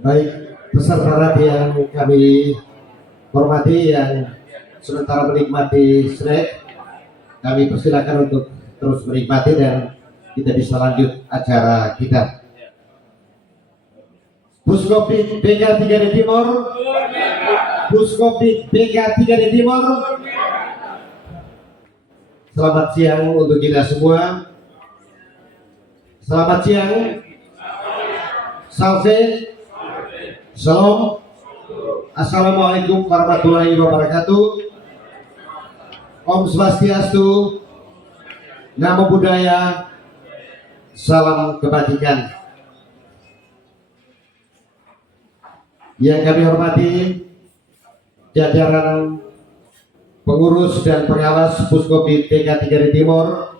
Baik, peserta radio yang kami hormati yang sementara menikmati snack, kami persilakan untuk terus menikmati dan kita bisa lanjut acara kita. Puskopik BK 3 di Timur, Puskopik BK 3 di Timur. Selamat siang untuk kita semua. Selamat siang. Salve. Shalom. Assalamualaikum warahmatullahi wabarakatuh. Om Swastiastu. Namo Buddhaya. Salam kebajikan. Yang kami hormati jajaran pengurus dan pengawas Puskopik BK 3 di Timur,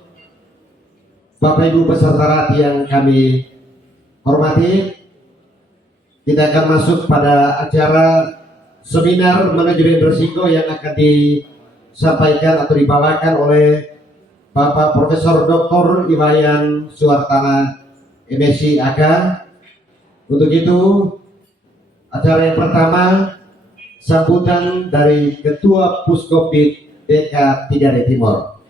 Bapak Ibu peserta radio yang kami hormati, kita akan masuk pada acara seminar manajemen risiko yang akan disampaikan atau dibawakan oleh Bapak Profesor Dr. Iwayan Suartana MSc AK. Untuk itu, acara yang pertama sambutan dari Ketua Puskopik BK 3 di Timur.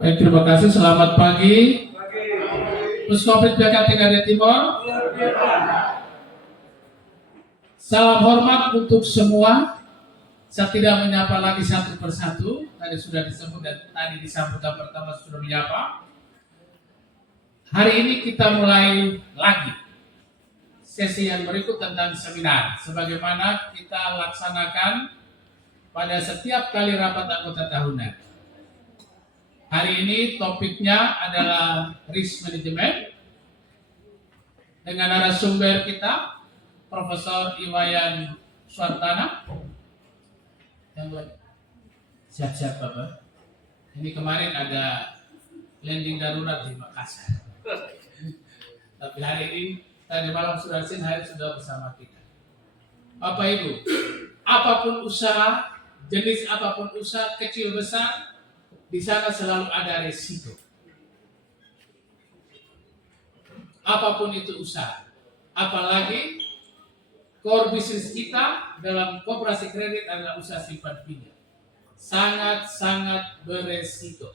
Baik, terima kasih. Selamat pagi. Puskopik BK 3 di Timur. Salam hormat untuk semua. Saya tidak menyapa lagi satu persatu. Tadi sudah disebut dan tadi di sambutan pertama sudah menyapa. Hari ini kita mulai lagi sesi yang berikut tentang seminar. Sebagaimana kita laksanakan pada setiap kali rapat anggota tahunan. Hari ini topiknya adalah risk management dengan narasumber kita Profesor Iwayan Suartana. Yang siap-siap Bapak. Ini kemarin ada landing darurat di Makassar. Tapi hari ini tadi malam sudah hari sudah bersama kita. Bapak Ibu, apapun usaha, jenis apapun usaha kecil besar, di sana selalu ada risiko. Apapun itu usaha, apalagi core bisnis kita dalam koperasi kredit adalah usaha simpan pinjam, sangat-sangat beresiko.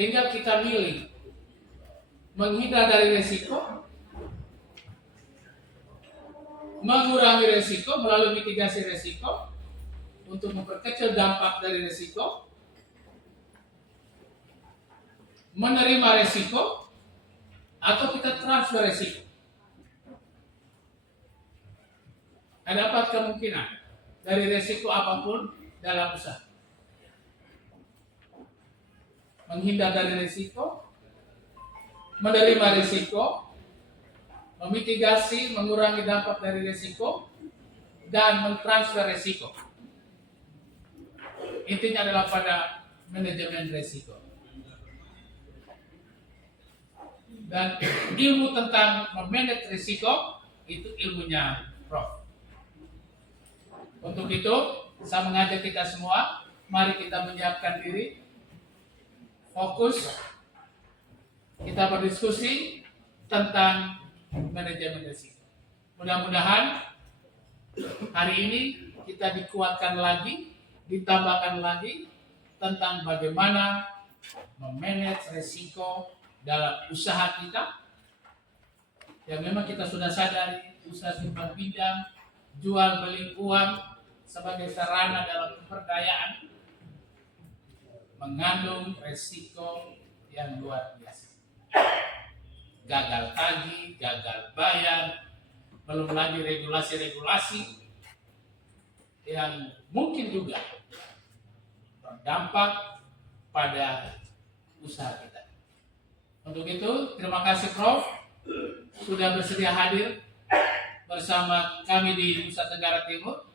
Tinggal kita milih menghindar dari risiko, mengurangi risiko melalui mitigasi risiko, untuk memperkecil dampak dari risiko, menerima risiko, atau kita transfer risiko. Ada 4 kemungkinan dari risiko apapun dalam usaha. Menghindar dari risiko, menerima risiko, memitigasi, mengurangi dampak dari risiko, dan mentransfer risiko. Intinya adalah pada manajemen risiko. Dan ilmu tentang memanage risiko itu ilmunya Prof. Untuk itu, saya mengajak kita semua, mari kita menyiapkan diri, fokus, kita berdiskusi tentang manajemen risiko. Mudah-mudahan hari ini kita dikuatkan lagi, ditambahkan lagi tentang bagaimana memanage risiko dalam usaha kita. Yang memang kita sudah sadari, usaha simpan pinjam, jual beli uang sebagai sarana dalam pemberdayaan mengandung risiko yang luar biasa. Gagal tagih, gagal bayar, belum lagi regulasi-regulasi yang mungkin juga berdampak pada usaha kita. Untuk itu, terima kasih Prof sudah bersedia hadir bersama kami di Nusa Tenggara Timur.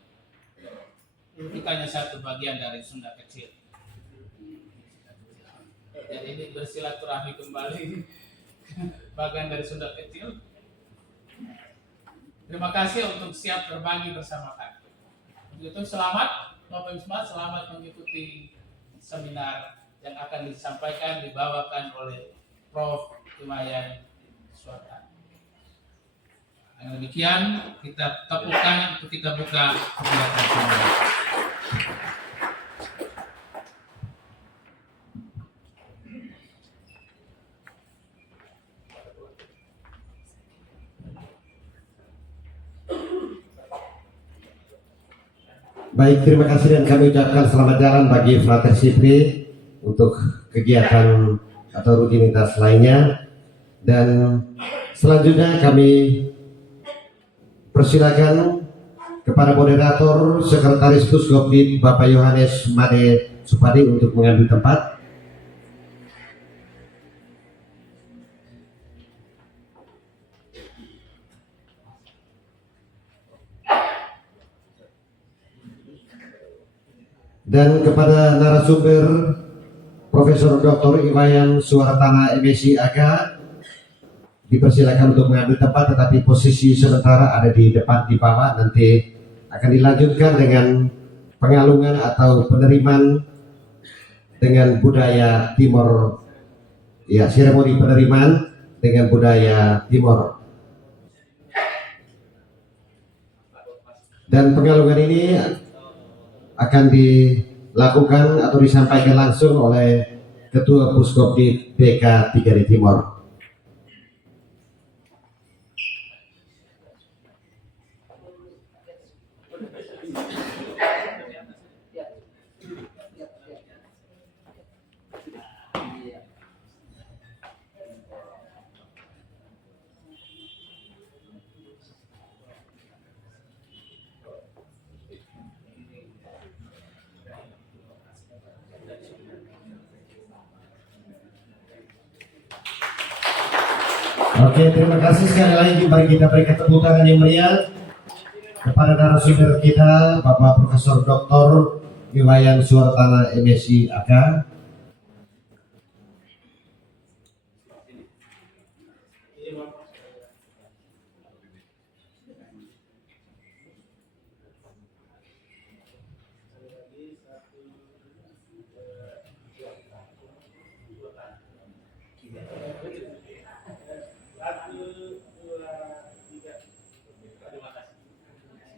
Kita hanya satu bagian dari Sunda Kecil. Jadi ini bersilaturahmi kembali bagian dari Sunda Kecil. Terima kasih untuk siap berbagi bersama kami. Untuk itu selamat Bapak Ibu semua, selamat mengikuti seminar yang akan disampaikan, dibawakan oleh Prof. Iwayan Suartana. Dengan demikian kita tepukan untuk kita buka kegiatan seminar. Baik, terima kasih dan kami ucapkan selamat jalan bagi Frater Sipri untuk kegiatan atau rutinitas lainnya. Dan selanjutnya kami persilakan kepada moderator Sekretaris Puskopdit Bapak Yohanes Made Supadi untuk mengambil tempat. Dan kepada narasumber Profesor Dr. Iwayan Suartana MSc AK dipersilakan untuk mengambil tempat, tetapi posisi sementara ada di depan di bawah. Nanti akan dilanjutkan dengan pengalungan atau penerimaan dengan budaya Timor, ya, seremoni penerimaan dengan budaya Timor. Dan pengalungan ini akan dilakukan atau disampaikan langsung oleh Ketua Puskopdit BK 3 Timor. Oke, terima kasih sekali lagi. Mari kita berikan tepuk tangan yang meriah kepada narasumber kita, Bapak Profesor Dr. Iwayan Suartana MSc AK.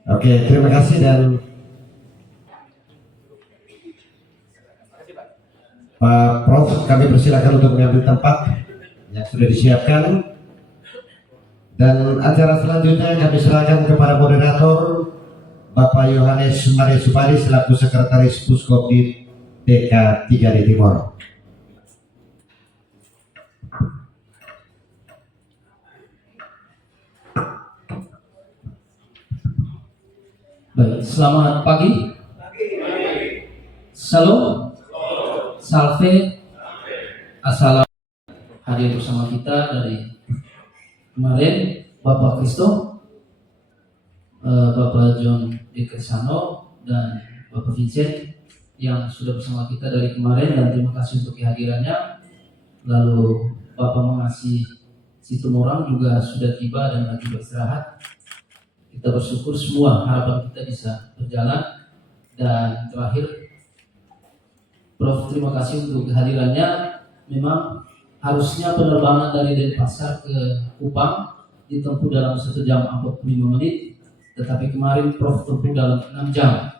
Oke, terima kasih. Dan Pak Prof, kami persilakan untuk mengambil tempat yang sudah disiapkan. Dan acara selanjutnya kami serahkan kepada moderator Bapak Yohanes Made Supadi selaku Sekretaris Puskopdit BK 3 Timor. Baik, selamat pagi. Salam, salve, assalamualaikum. Hadir bersama kita dari kemarin Bapak Kristo, Bapak John De Cresano, dan Bapak Vincent yang sudah bersama kita dari kemarin, dan terima kasih untuk kehadirannya. Lalu Bapak Mengasihi Situmorang juga sudah tiba dan lagi beristirahat. Kita bersyukur semua harapan kita bisa berjalan. Dan terakhir, Prof, terima kasih untuk kehadirannya. Memang harusnya penerbangan dari Denpasar ke Kupang ditempuh dalam 1 jam 45 menit, tetapi kemarin Prof tempuh dalam 6 jam.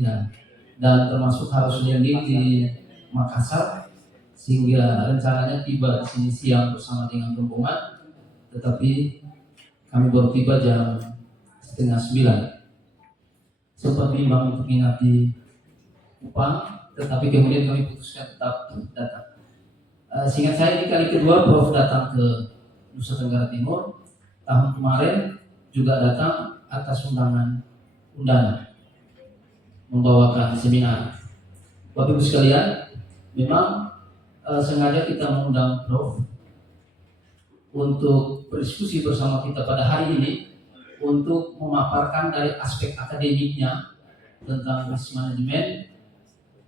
Ya. Dan termasuk harus landing di Makassar, sehingga rencananya tiba di sini siang bersama dengan rombongan, tetapi kami baru tiba jam 8:30. Sempat bimbang untuk menginap di Kupang, tetapi kemudian kami putuskan tetap datang. Seingat saya ini kali kedua Prof datang ke Nusa Tenggara Timur. Tahun kemarin juga datang atas undangan membawakan seminar. Bapak Ibu sekalian, memang sengaja kita mengundang Prof untuk berdiskusi bersama kita pada hari ini untuk memaparkan dari aspek akademiknya tentang risk management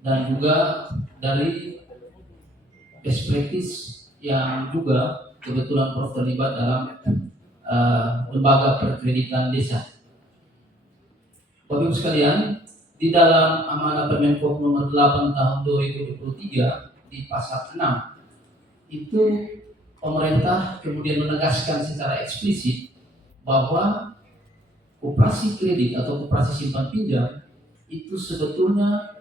dan juga dari best practice yang juga kebetulan Prof terlibat dalam lembaga perkreditan desa. Bapak Ibu sekalian, di dalam amanah Permenkop nomor 8 tahun 2023 di pasal 6 itu pemerintah kemudian menegaskan secara eksplisit bahwa koperasi kredit atau koperasi simpan pinjam itu sebetulnya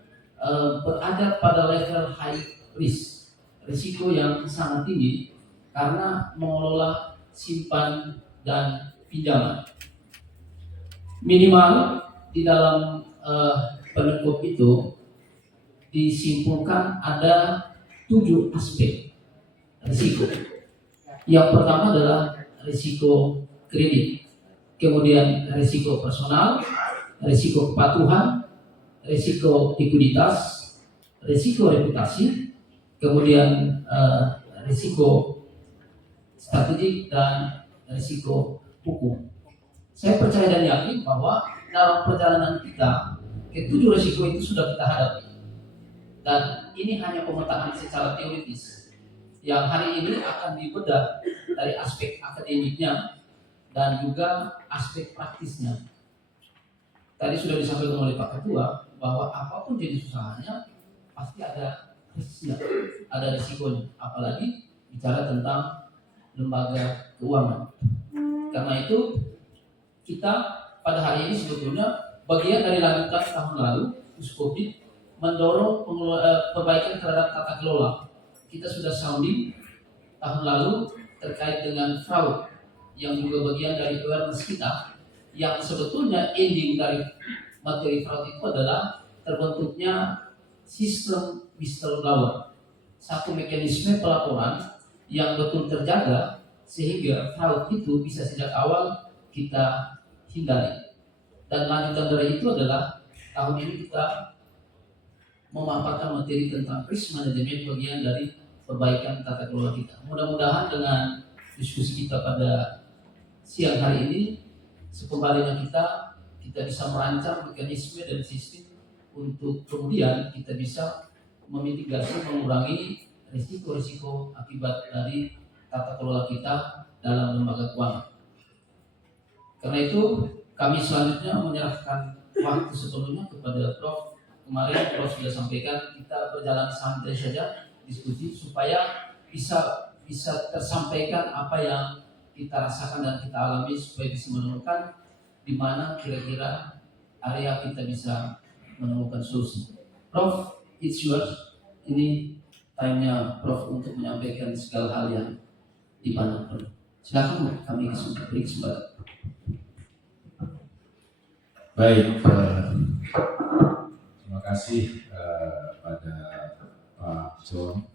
berada pada level high risk, risiko yang sangat tinggi karena mengelola simpan dan pinjaman. Minimal di dalam Permenkop itu disimpulkan ada 7 aspek risiko. Yang pertama adalah risiko kredit, kemudian risiko personal, risiko kepatuhan, risiko likuiditas, risiko reputasi, kemudian risiko strategik dan risiko hukum. Saya percaya dan yakin bahwa dalam perjalanan kita, ketujuh risiko itu sudah kita hadapi. Dan ini hanya pemetaan secara teoritis yang hari ini akan dibedah dari aspek akademiknya dan juga aspek praktisnya. Tadi sudah disampaikan oleh Pak Ketua bahwa apapun jenis usahanya pasti ada risknya, ada risikonya, apalagi bicara tentang lembaga keuangan. Karena itu kita pada hari ini sebetulnya bagian dari lanjutan tahun lalu Puskopit mendorong perbaikan terhadap tata kelola. Kita sudah sounding tahun lalu terkait dengan fraud yang juga bagian dari awareness kita, yang sebetulnya ending dari materi fraud itu adalah terbentuknya sistem whistleblower, satu mekanisme pelaporan yang betul terjaga sehingga fraud itu bisa sejak awal kita hindari. Dan lanjutan dari itu adalah tahun ini kita memaparkan materi tentang risk management, bagian dari perbaikan tata kelola kita. Mudah-mudahan dengan diskusi kita pada siang hari ini, sekembalinya kita bisa merancang mekanisme dan sistem untuk kemudian kita bisa memitigasi, mengurangi risiko-risiko akibat dari tata kelola kita dalam lembaga keuangan. Karena itu kami selanjutnya menyerahkan waktu sepenuhnya kepada Prof. Kemarin Prof sudah sampaikan kita berjalan santai saja diskusi supaya bisa tersampaikan apa yang kita rasakan dan kita alami supaya bisa menemukan di mana kira-kira area kita bisa menemukan solusi. Prof, it's yours. Ini time-nya Prof untuk menyampaikan segala hal yang dipandang Prof. Silakan kami beri kesempatan. Baik, terima kasih pada Pak John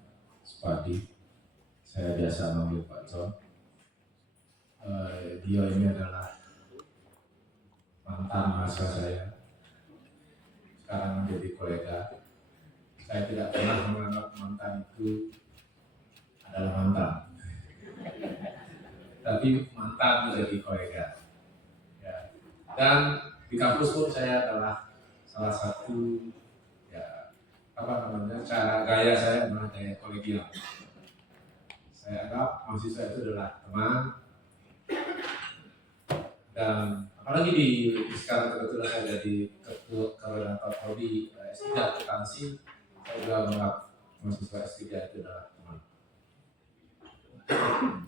Supadi. Saya biasa memanggil Pak John. Dia ini adalah mantan mahasiswa saya, sekarang menjadi kolega. Saya tidak pernah menganggap mantan itu adalah mantan, tapi mantan menjadi kolega. Ya. Dan di kampus pun saya adalah salah satu cara gaya saya adalah gaya kolegial. Saya anggap mahasiswa itu adalah teman, dan apalagi sekarang kebetulan saya jadi ketua koordinator prodi S3 akuntansi, saya juga menganggap mahasiswa S3 itu adalah teman.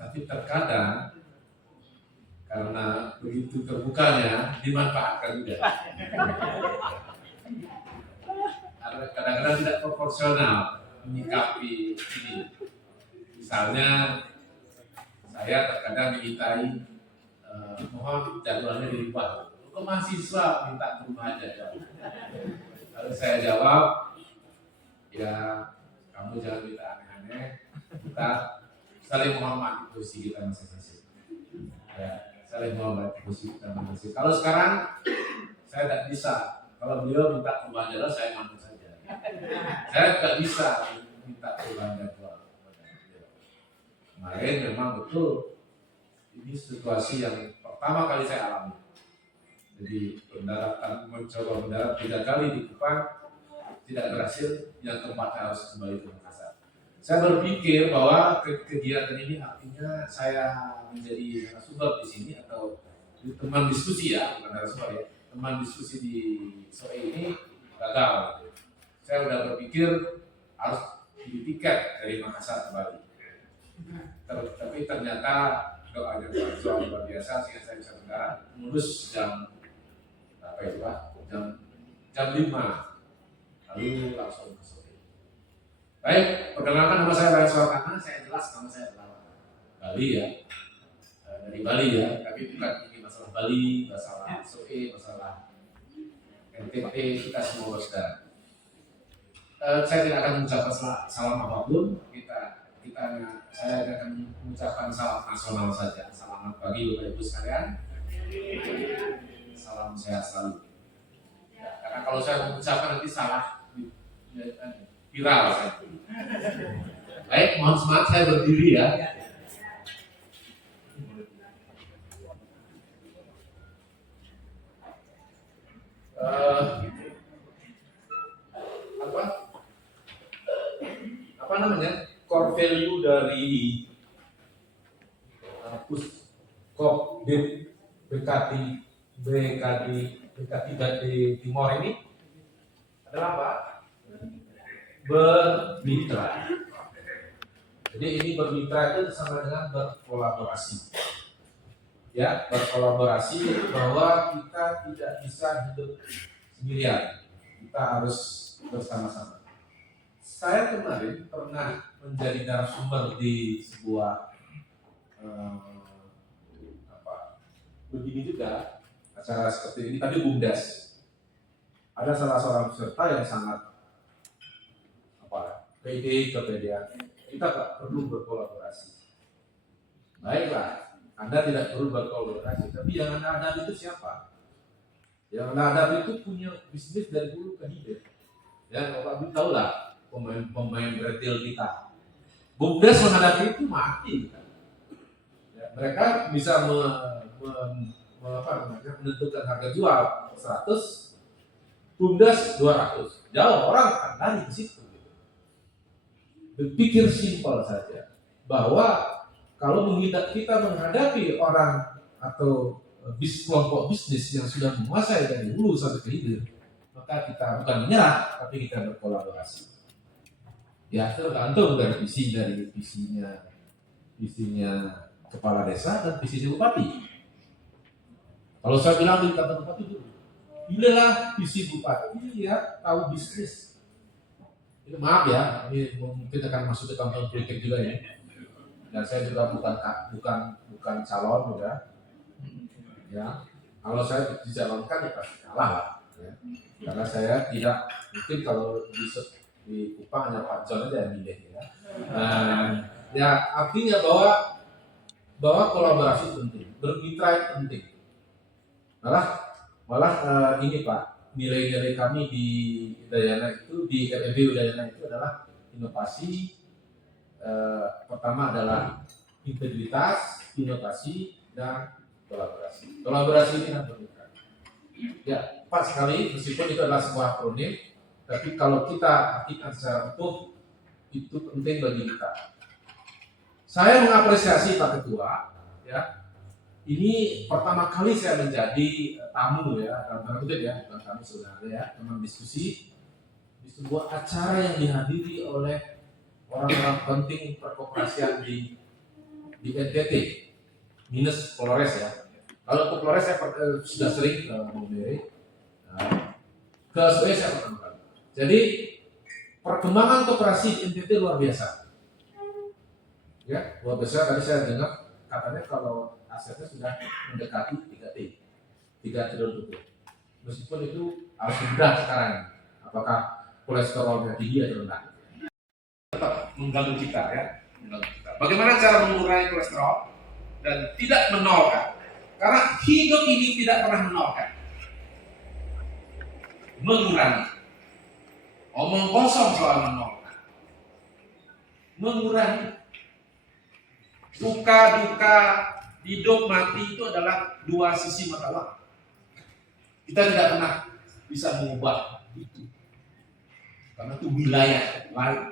Tapi terkadang karena begitu terbukanya dimanfaatkan juga. Kadang-kadang tidak proporsional menyikapi ini. Misalnya saya terkadang dimintai mohon jadwalnya dirubah. Kok mahasiswa minta berubah jadwal? Lalu saya jawab, ya kamu jangan minta aneh-aneh. Kita saling menghormati posisi kita masing-masing. Ya. Saling menghormati posisi kita masing-masing. Kalau sekarang saya tidak bisa. Kalau beliau minta perubahan jadwal, saya manut saja. Saya tidak bisa minta perubahan jadwal. Kemarin memang betul ini situasi yang pertama kali saya alami. Jadi mencoba mendarat 3 kali di Kupang tidak berhasil, yang keempat harus kembali ke Makassar. saya berpikir bahwa kegiatan ini artinya saya menjadi narasumber di sini atau teman diskusi ya, bukan narasumber ya, teman diskusi di sore ini gagal. Saya udah berpikir harus beli tiket dari Makassar ke Bali. Tapi ternyata doanya Pak Jokowi luar biasa sehingga saya bisa mendarat mulus jam apa itu Pak? Jam 5 lalu langsung ke sore. Baik, perkenalkan nama saya Ryan Suarkana, saya jelas nama saya adalah Bali ya, dari Bali ya, tapi bukan ini masalah Bali, masalah SOE, masalah NTT, kita semua saudara. Saya tidak akan mengucapkan salam apapun, saya akan mengucapkan salam nasional saja. Selamat pagi Bapak Ibu sekalian, salam sehat selalu. Ya, karena kalau saya mengucapkan nanti salah viral saya. Baik, mohon semangat saya berdiri ya. Apa namanya core value dari Puskop BKD Timor ini adalah apa? Bermitra. Jadi ini bermitra itu sama dengan berkolaborasi. Ya, berkolaborasi bahwa kita tidak bisa hidup sendirian. Kita harus bersama-sama. Saya kemarin pernah menjadi narasumber di sebuah begini juga acara seperti ini, tapi BUMDes. Ada salah seorang peserta yang sangat pede kepedean. Kita tak perlu berkolaborasi. Baiklah, Anda tidak perlu berkolaborasi, tapi yang Anda hadapi itu siapa? Yang Anda hadapi itu punya bisnis dari hulu ke hilir. Ya, Bapak Ibu tahu lah pemain retail kita. BUMDes menghadapi itu mati. Ya, mereka bisa menentukan harga jual 100, BUMDes 200. Jauh orang akan lari ke situ. Berpikir simpel saja bahwa kalau kita menghadapi orang atau kelompok bisnis yang sudah menguasai dari hulu sampai ke hilir, maka kita bukan menyerah, tapi kita berkolaborasi. Ya, tergantung dari visinya kepala desa dan visinya bupati. Kalau saya bilang di kantor bupati dulu, inilah visi bupati, ya tahu bisnis. Ini maaf ya, ini mungkin akan masuk ke tahun politik juga ya. Dan saya juga bukan calon ya. Ya, kalau saya dicalonkan ya pasti kalah lah. Ya. Karena saya tidak mungkin kalau di Kupang hanya Pak John aja yang milih ya. Ya artinya bahwa kolaborasi penting, bermitra penting. Malah ini Pak, nilai-nilai kami di Udayana itu, di RMB Udayana itu adalah inovasi. Pertama adalah integritas, inovasi, dan kolaborasi. Kolaborasi ini yang bermitra. Ya, pas sekali meskipun itu adalah sebuah akronim, tapi kalau kita artikan secara utuh, itu penting bagi kita. Saya mengapresiasi Pak Ketua, ya. Ini pertama kali saya menjadi tamu ya, dalam tanda kutip ya, bukan tamu sebenarnya ya, teman diskusi di sebuah acara yang dihadiri oleh orang-orang penting perkoperasian di NTT minus Flores ya. Kalau ke Flores saya sudah sering ke Mombere, ke SOE saya pertama kali. Jadi perkembangan koperasi di NTT luar biasa. Ya, luar biasa. Tadi saya dengar katanya kalau asetnya sudah mendekati 3 triliun rupiah. Meskipun itu harus mudah sekarang. Apakah kolesterolnya tinggi atau rendah? Tetap mengganggu kita ya. Bagaimana cara mengurangi kolesterol dan tidak menolkan? Karena hidup ini tidak pernah menolkan. Mengurangi. Omong kosong soal menolkan. Mengurangi. Duka-duka hidup mati itu adalah dua sisi mata uang. Kita tidak pernah bisa mengubah itu. Karena itu wilayah lain.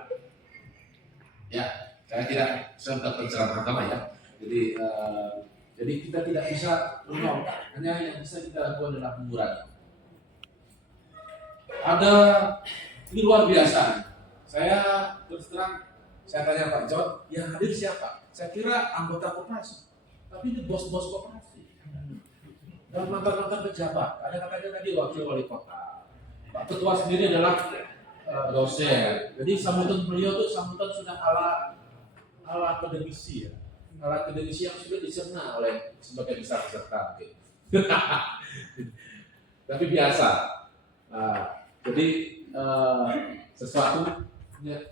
Ya, saya tidak sempat penceramah agama ya. Jadi kita tidak bisa menolong, hanya yang bisa kita lakukan adalah mengurangi. Ada ini luar biasa. Saya terus terang, saya tanya Pak John, yang hadir siapa? Saya kira anggota koperasi, tapi ini bos-bos koperasi dan mantan-mantan pejabat. Ada katanya tadi wakil wali kota. Pak Ketua sendiri adalah dosen. Jadi sambutan beliau itu sambutan sudah ala akademisi ya, ala akademisi yang sudah dicerna oleh sebagai besar peserta. Tapi biasa. Jadi sesuatu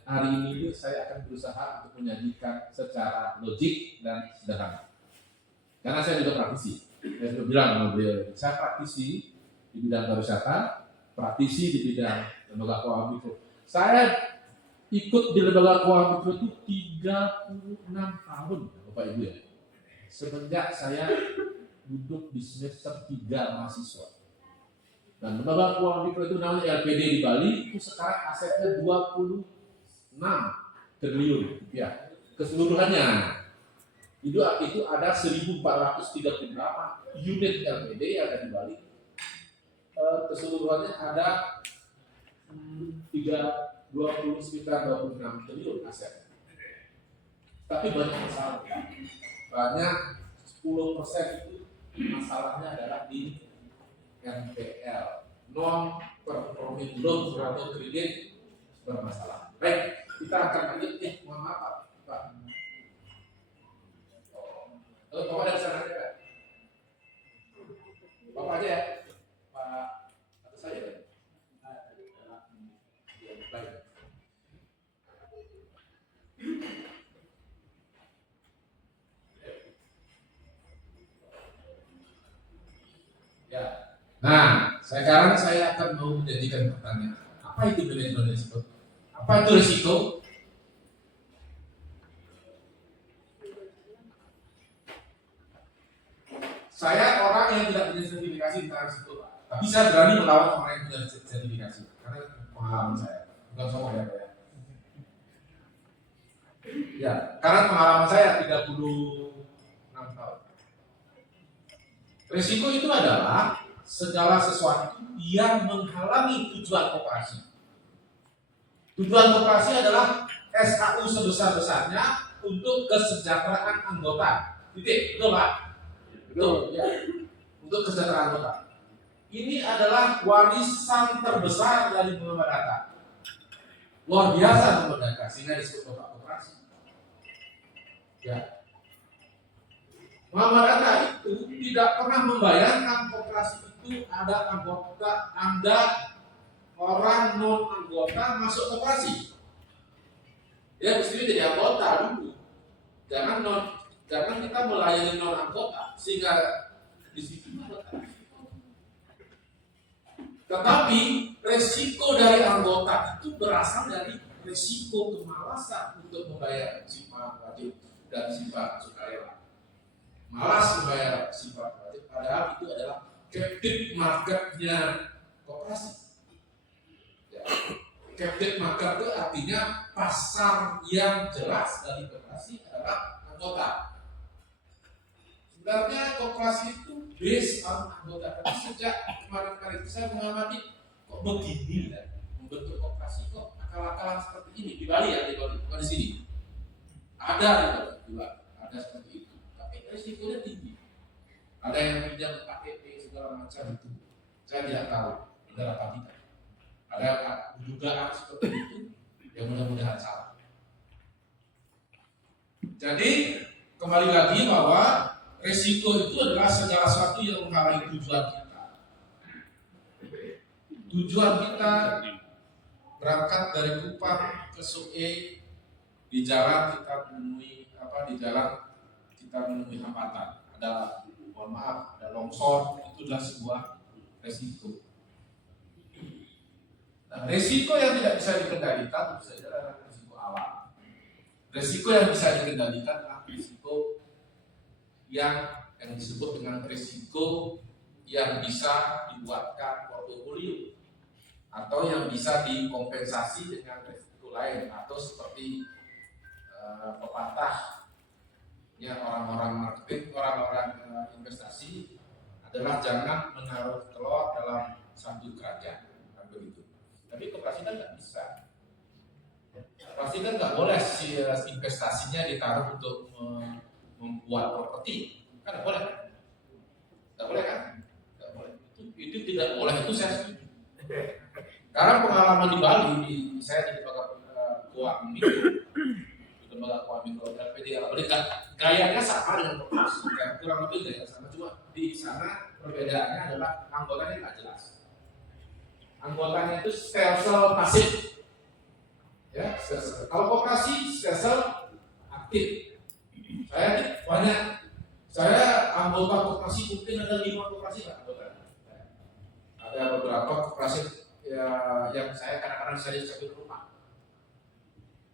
hari ini saya akan berusaha untuk menyajikan secara logik dan sederhana. Karena saya juga praktisi. Saya sudah bilang sama beliau, saya praktisi di bidang pariwisata, praktisi di bidang lembaga keuangan mikro. Saya ikut di lembaga keuangan mikro itu 36 tahun, Bapak Ibu ya. Semenjak saya duduk di semester 3 mahasiswa. Dan lembaga keuangan mikro itu namanya LPD di Bali, itu sekarang asetnya 26 triliun rupiah keseluruhannya. Itu ada 1.438 unit LPD yang ada di Bali. Keseluruhannya ada sekitar 26 triliun aset. Tapi banyak masalah. Banyak 10% itu masalahnya adalah di NPL, non performing loan atau kredit bermasalah. Baik, kita akan lanjut. Mohon maaf Pak. Bapak dari sana ya? Bapak aja ya? Pak atau saya kan? Baik. Ya. Nah, sekarang saya akan mau menjadikan pertanyaan. Apa itu manajemen risiko? Apa itu risiko? Saya orang yang tidak punya sertifikasi tentang risiko, Pak. Tapi saya berani melawan orang yang punya sertifikasi karena pengalaman saya. Bukan sombong ya, Pak ya. Ya, karena pengalaman saya 36 tahun. Risiko itu adalah segala sesuatu yang menghalangi tujuan koperasi. Tujuan koperasi adalah SKU sebesar-besarnya untuk kesejahteraan anggota. Titik, betul Pak? Betul, ya. Untuk kesejahteraan anggota. Ini adalah warisan terbesar dari Muhammad Hatta. Luar biasa Muhammad Hatta, sehingga disebut Bapak Koperasi. Ya. Muhammad Hatta itu tidak pernah membayangkan koperasi itu ada anggota, Anda orang non anggota masuk koperasi. Ya mestinya jadi anggota dulu. Jangan kita melayani non anggota sehingga di situ anggota. Tetapi resiko dari anggota itu berasal dari resiko kemalasan untuk membayar sifat wajib dan sifat sukarela. Malas membayar sifat wajib, padahal itu adalah captive marketnya koperasi. Ya. Captive market itu artinya pasar yang jelas dari koperasi adalah anggota. Sebenarnya koperasi itu based on anggota. Tapi sejak kemarin-kemarin saya mengamati kok begini ya, membentuk koperasi kok akal-akalan seperti ini di Bali ya, di Bali bukan di sini. Ada di Bali, ada seperti itu. Risikonya tinggi. Ada yang pinjam KTP segala macam itu. Saya tidak tahu benar apa tidak. Ada dugaan seperti itu yang mudah-mudahan salah. Jadi kembali lagi bahwa risiko itu adalah segala sesuatu yang menghalangi tujuan kita. Tujuan kita berangkat dari Kupang ke Soe, di jalan kita menemui hambatan, ada mohon maaf, ada longsor, itu adalah sebuah resiko. Nah, resiko yang tidak bisa dikendalikan tentu saja adalah resiko alam. Resiko yang bisa dikendalikan adalah resiko yang disebut dengan resiko yang bisa dibuatkan portofolio atau yang bisa dikompensasi dengan resiko lain atau seperti pepatahnya orang-orang marketing, orang-orang investasi adalah jangan menaruh telur dalam satu keranjang, kan begitu. Tapi koperasi kan nggak bisa. Koperasi kan nggak boleh si investasinya ditaruh untuk membuat properti, kan nggak boleh. Nggak boleh kan? Nggak boleh. Itu tidak boleh, itu saya setuju. Karena pengalaman di Bali, saya di lembaga keuangan mikro, di lembaga keuangan mikro LPDA, gayanya sama dengan koperasi, kurang lebih gaya sama, cuma di sana perbedaannya adalah anggotanya nggak jelas. Anggotanya itu sel pasif, ya. Kalau koperasi sel aktif. Saya banyak, saya anggota koperasi mungkin ada 5 koperasi nggak anggota. Ada beberapa koperasi ya, yang saya kadang-kadang saya di rumah.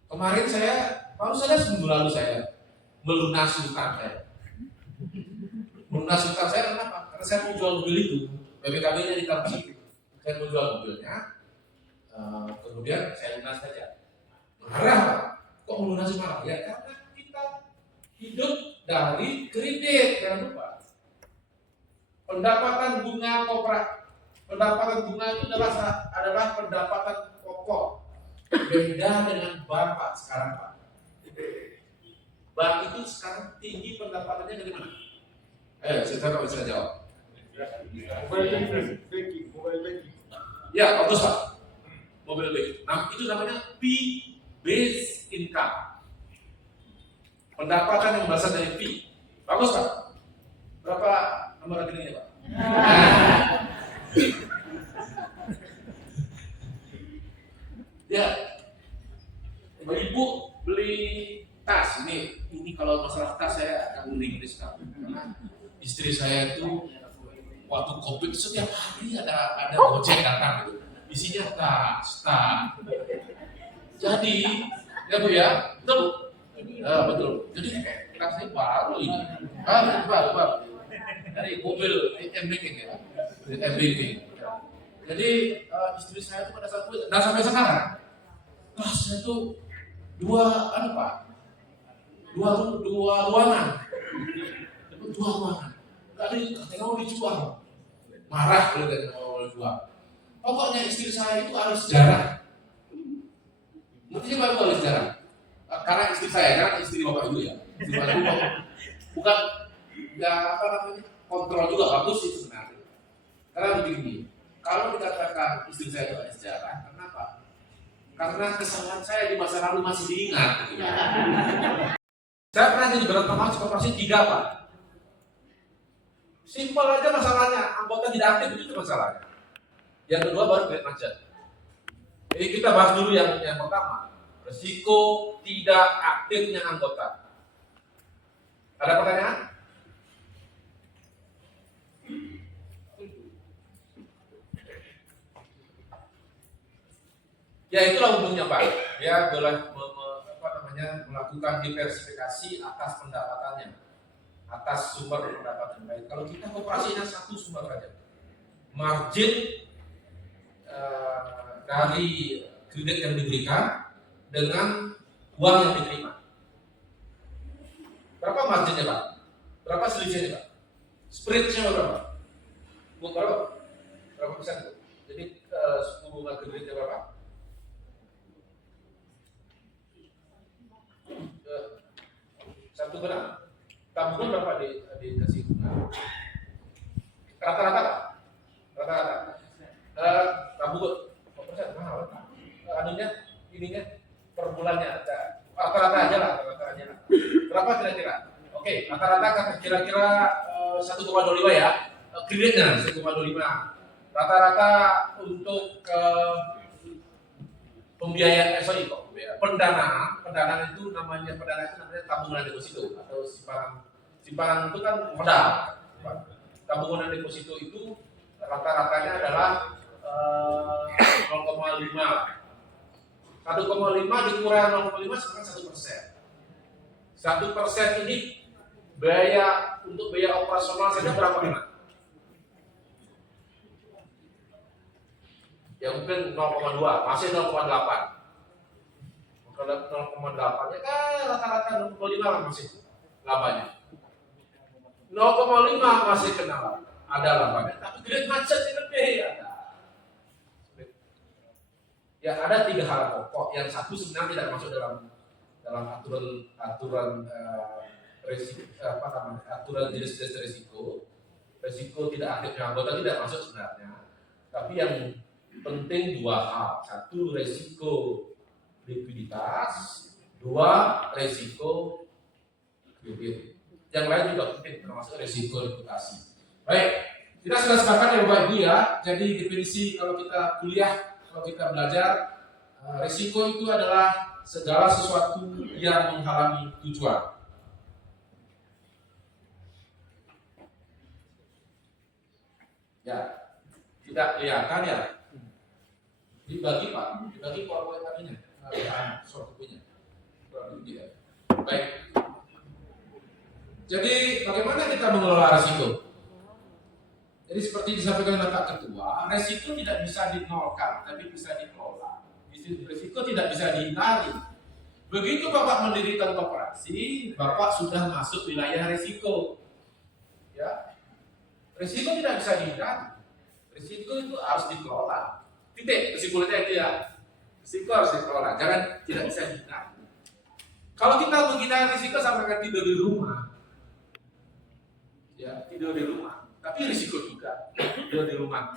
Kemarin saya baru saja seminggu lalu saya melunasi utang saya. Melunasi utang saya kenapa? Karena saya mau jual mobil itu, BPKB-nya di tahun situ. Saya mau jual mobilnya, kemudian saya lunas saja. Marah, kok melunasi marah? Ya karena kita hidup dari kredit, jangan lupa. Pendapatan bunga pendapatan bunga itu adalah pendapatan pokok. Beda dengan bank Pak sekarang Pak. Bank itu sekarang tinggi pendapatannya dari mana? Saya nggak bisa jawab. Mobile banking. Ya, bagus Pak. Mobile banking. Nah, itu namanya fee-based income. Pendapatan yang berasal dari fee. Bagus Pak. Berapa nomor rekeningnya Pak? Ya, ibu beli tas ini kalau masalah tas saya akan ngeri sekali karena istri saya itu waktu COVID setiap hari ada gojek datang gitu, isinya tas. Jadi ya Bu ya, betul. Betul. Jadi tas saya baru ini, baru dari mobil M-Banking ya, M-Banking. Jadi istri saya itu pada saat itu, dan sampai sekarang tasnya itu dua ruangan. Tadi katanya mau dijual, marah kalau dia mau dijual. Pokoknya istri saya itu harus sejarah. Mestinya baru harus sejarah. Karena istri saya kan istri bapak ibu ya, istri bapak ibu bukan ya kontrol juga bagus sih sebenarnya. Karena begini. Kalau dikatakan istri saya itu ada sejarah, kenapa? Karena kesalahan saya di masa lalu masih diingat. Saya pernah jadi berat mahal koperasi 3 Pak. Simpel aja masalahnya, anggota tidak aktif itu masalahnya. Yang kedua baru duit macet. Jadi kita bahas dulu yang pertama, resiko tidak aktifnya anggota. Ada pertanyaan? Ya itulah untungnya Pak. Dia boleh melakukan diversifikasi atas pendapatannya, atas sumber pendapatan baik. Kalau kita koperasinya satu sumber saja, margin dari kredit yang diberikan dengan uang yang diterima. Berapa marginnya Pak? Berapa selisihnya Pak? Spreadnya berapa? Berapa persen? Jadi suku bunga kreditnya berapa? 1 gram. Tabungan berapa dikasih bunga? Rata-rata Pak? Rata-rata. Tabungan berapa persen? Mahal. Ininya per bulannya. Rata-rata aja lah. Berapa kira-kira? Oke, rata-rata kira-kira 1,25 ya. Kreditnya 1,25. Rata-rata untuk pembiayaan, pendanaan itu namanya tabungan deposito atau simpanan itu kan modal. Tabungan deposito itu rata-ratanya adalah 0,5. 1,5 dikurangi 0,5 sekarang 1%. 1% ini untuk biaya operasional saja berapa kan? Ya mungkin 0,2, masih 0,8. Kalau 0,8 ya kan rata-rata 0,5 lah masih labanya. 0,5 masih kena ada labanya, tapi grade macet ini lebih ada. Ya ada 3 hal pokok. Yang satu sebenarnya tidak masuk dalam aturan resiko, aturan jenis-jenis risiko. Risiko tidak aktifnya anggota tidak masuk sebenarnya. Tapi yang penting 2 hal. 1 risiko likuiditas, 2 risiko kredit. Yang lain juga penting termasuk risiko reputasi. Baik, kita sudah sepakat ya Bapak Ibu ya. Jadi definisi kalau kita kuliah, kalau kita belajar, risiko itu adalah segala sesuatu yang menghalangi tujuan. Ya, tidak kelihatan ya. Dibagi Pak, dibagi PowerPoint tadinya. Soal bukunya. Baik. Jadi bagaimana kita mengelola risiko? Jadi seperti disampaikan oleh Pak Ketua, risiko tidak bisa dinolkan, tapi bisa dikelola. Risiko tidak bisa dihindari. Begitu Bapak mendirikan koperasi, Bapak sudah masuk wilayah risiko. Ya, risiko tidak bisa dihindari. Risiko itu harus dikelola. Titik kesimpulannya itu ya. Risiko harus dikelola, jangan tidak bisa dihindari. Kalau kita menghindari risiko sama dengan tidur di rumah, ya tidur di rumah, tapi risiko juga tidur di rumah,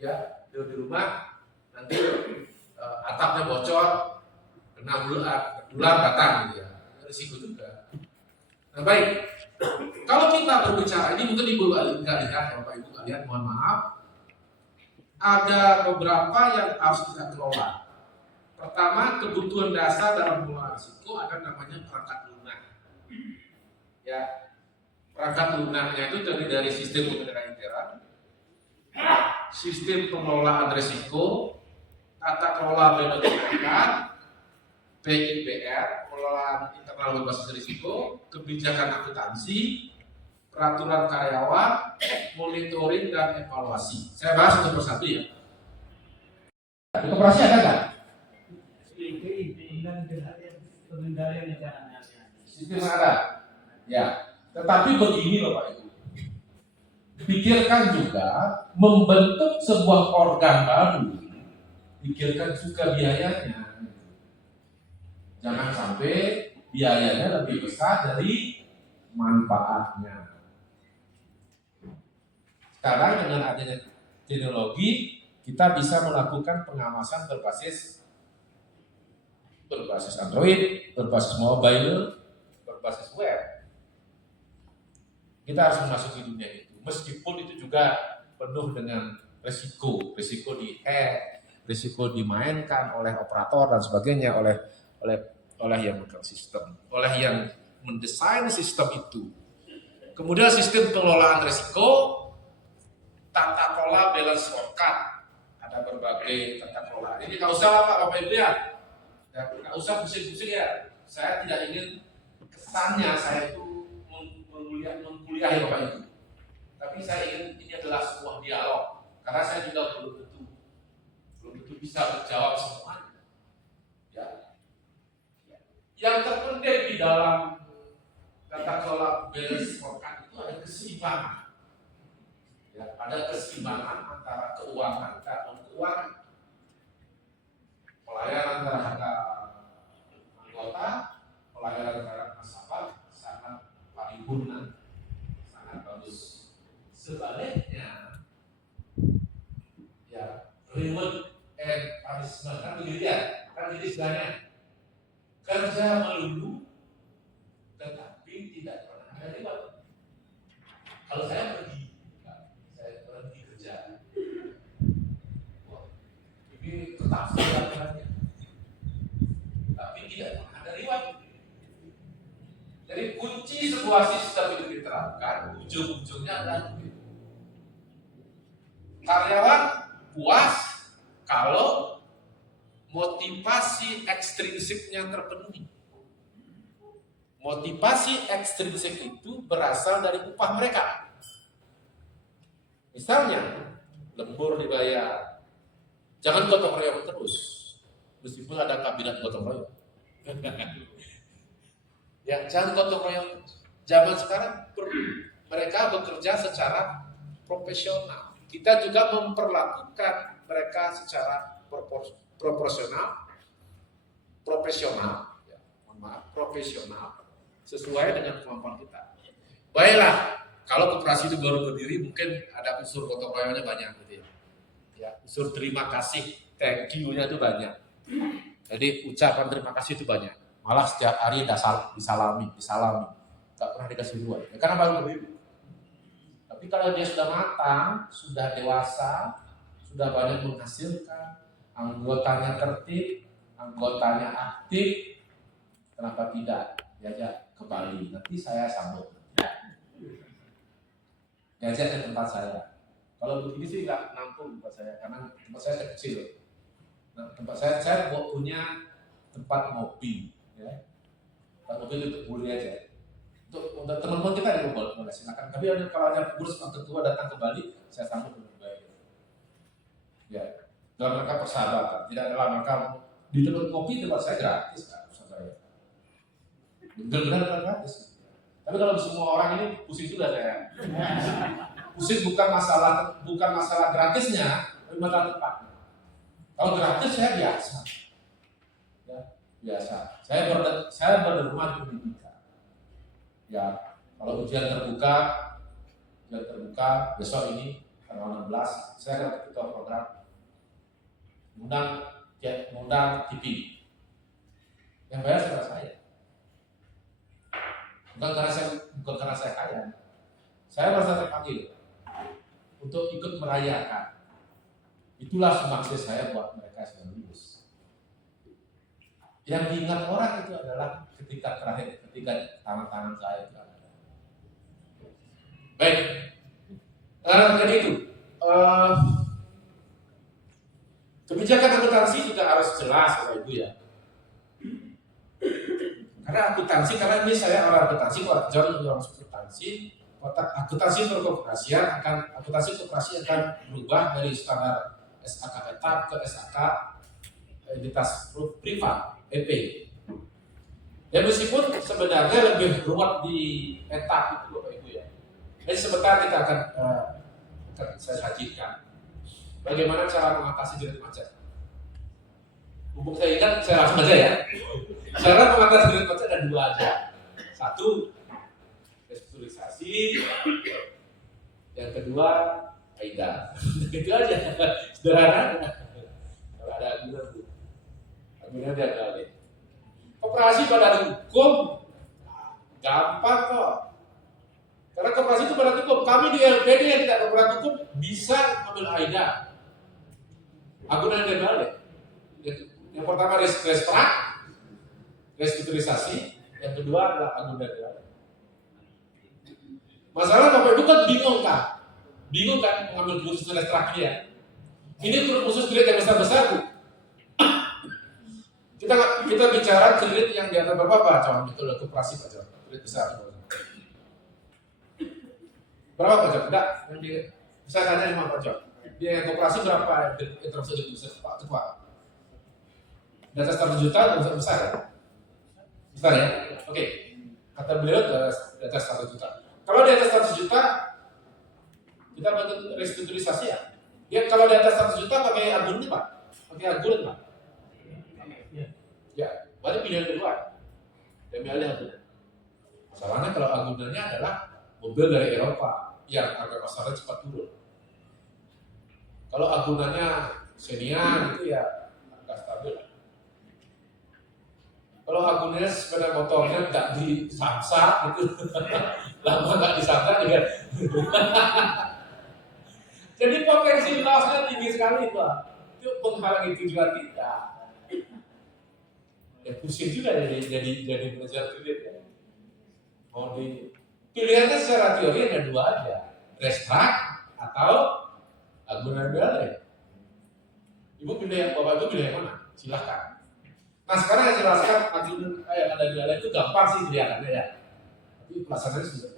ya tidur di rumah nanti atapnya bocor, kena ular datang, gitu ya, risiko juga. Nah baik, kalau kita berbicara ini mungkin Ibu nggak lihat, Bapak Ibu nggak lihat, mohon maaf. Ada beberapa yang harus kita kelola. Pertama, kebutuhan dasar dalam mengelola risiko ada namanya perangkat lunak. Ya, perangkat lunaknya itu terdiri dari sistem pembayaran intern, sistem pengelolaan risiko, tata kelola BPJS, PIPR, pengelolaan internal berbasis risiko, kebijakan akuntansi, peraturan karyawan, monitoring dan evaluasi. Saya bahas satu persatu ya. Koperasi ada nggak? Sistem ada. Ya. Tetapi begini loh Pak Ibu. Pikirkan juga membentuk sebuah organ baru. Pikirkan juga biayanya. Jangan sampai biayanya lebih besar dari manfaatnya. Sekarang dengan adanya teknologi, kita bisa melakukan pengawasan berbasis Android, berbasis mobile, berbasis web. Kita harus memasuki dunia itu, meskipun itu juga penuh dengan risiko di-hack, risiko dimainkan oleh operator dan sebagainya, oleh yang memegang sistem, oleh yang mendesain sistem itu. Kemudian sistem pengelolaan risiko, tata kelola balance scorecard, ada berbagai tata kelola. Ini nggak usah lah Pak Bapak Ibu ya, nggak usah pusing-pusing ya. Saya tidak ingin kesannya saya itu mengkuliah ya Bapak Ibu. Tapi saya ingin ini adalah sebuah dialog, karena saya juga belum tentu bisa menjawab semuanya. Ya. Yang terpenting di dalam tata kelola balance scorecard itu ada keseimbangan. Ya, ada keseimbangan antara keuangan dan non-keuangan, pelayanan terhadap anggota, pelayanan terhadap nasabah sangat paripurna, sangat bagus. Sebaliknya, ya reward and punishment kan begitu ya, kan jadi istilahnya kerja melulu, tetapi tidak pernah ada reward. Kalau saya pergi kerja, ini tetap saja, tapi tidak pernah ada reward. Jadi kunci sebuah sistem itu diterapkan, ujung-ujungnya adalah duit. Karyawan puas kalau motivasi ekstrinsiknya terpenuhi. Motivasi ekstrinsik itu berasal dari upah mereka. Misalnya, lembur dibayar, jangan gotong royong terus. meskipun ada kabinet gotong royong. Ya, jangan gotong royong. Zaman sekarang mereka bekerja secara profesional. Kita juga memperlakukan mereka secara proporsional, profesional, ya, mohon maaf, profesional, sesuai dengan kemampuan kita. Baiklah, kalau koperasi itu baru berdiri, mungkin ada unsur gotong royongnya banyak, gitu ya. Ya, unsur terima kasih, thank you-nya itu banyak. Jadi ucapan terima kasih itu banyak. Malah setiap hari disalami, nggak pernah dikasih dua. Ya, karena baru berdiri. Tapi kalau dia sudah matang, sudah dewasa, sudah banyak menghasilkan, anggotanya tertib, anggotanya aktif, kenapa tidak diajak ke Bali? Nanti saya sambut. Diajak ke tempat saya. Kalau begini sih nggak nampung tempat saya, karena tempat saya kecil. Nah, tempat saya punya tempat ngopi, ya. Tempat ngopi itu boleh aja. Untuk teman-teman kita yang boleh silakan. Tapi kalau ada pengurus atau ketua datang ke Bali, saya sambut dengan baik. Ya, dalam rangka persahabatan, tidak dalam rangka di tempat kopi tempat saya gratis, kan, usaha saya. Benar-benar gratis. Tapi kalau semua orang ini pusing juga saya. Pusing bukan masalah gratisnya, tapi masalah tempatnya. Kalau gratis saya biasa, ya biasa. Saya berderma di pendidikan. Ya, kalau ujian terbuka besok ini tanggal 16, saya akan ketua program mengundang TV. Yang bayar saya. Bukan karena saya kaya. Saya merasa terpanggil untuk ikut merayakan. Itulah sumbangsih saya buat mereka yang sudah lulus. Yang diingat orang itu adalah ketika tangan-tangan saya itu ada. Baik, jadi itu kebijakan akuntansi juga harus jelas, Bapak Ibu ya. Karena ini saya orang akuntansi, orang akuntansi, akuntansi berkoperasian akuntansi koperasi akan berubah dari standar SAK etap ke SAK entitas privat EP. Ya meskipun sebenarnya lebih ruwet di etap itu Bapak Ibu ya. Jadi sebentar kita akan saya sajikan bagaimana cara mengatasi kredit macet. Mumpung saya ingat, saya langsung aja ya. Cara mengatasi kredit macet ada dua aja. Satu, restrukturisasi. Yang kedua, AIDA. Itu aja. Sederhana. Kalau ada agunan, Bu. Agunan dia balik. Koperasi pada hukum gampang kok. Karena koperasi itu pada hukum. Kami di LPD yang tidak kooperatif hukum bisa ambil AIDA. Agunan dia balik. Yang pertama restrukturisasi, yang kedua adalah agunan dia balik. Masalah Bapak Ibu kan bingung kan mengambil khusus restruktur ya. Ini khusus kredit yang besar-besar Bu. Kita bicara kredit yang di atas berapa Pak John? Itu adalah koperasi Pak John, kredit besar. Berapa Pak John? Enggak, bisa tanya sama Pak John. Dia koperasi berapa intervensi bisa Pak Ketua? Di atas 100 juta besar ya? Besar ya? Oke. Kata beliau di atas 100 juta. Kalau di atas 100 juta kita bantu restrukturisasi ya. Ya kalau di atas 100 juta pakai agunan Pak. Pakai agunan Pak. Ya, berarti pilihan kedua. Demi alih agunan. Masalahnya kalau agunannya adalah mobil dari Eropa yang harga pasarnya cepat turun. Kalau agunannya senior itu ya agak stabil. Kalau agunannya sepeda motornya nggak disamsak gitu, lama nggak disamsak juga. Jadi potensi lossnya tinggi sekali Pak. Itu menghalangi tujuan kita. Ya pusing juga jadi manajer kredit ya. Mau di pilihannya secara teori ada dua aja, restrak atau agunan balik. Ibu pilih yang Bapak itu pilih yang mana? Silahkan. Nah sekarang saya jelaskan agunan yang ada di balik itu gampang sih kelihatannya ya. Tapi pelaksanaannya sudah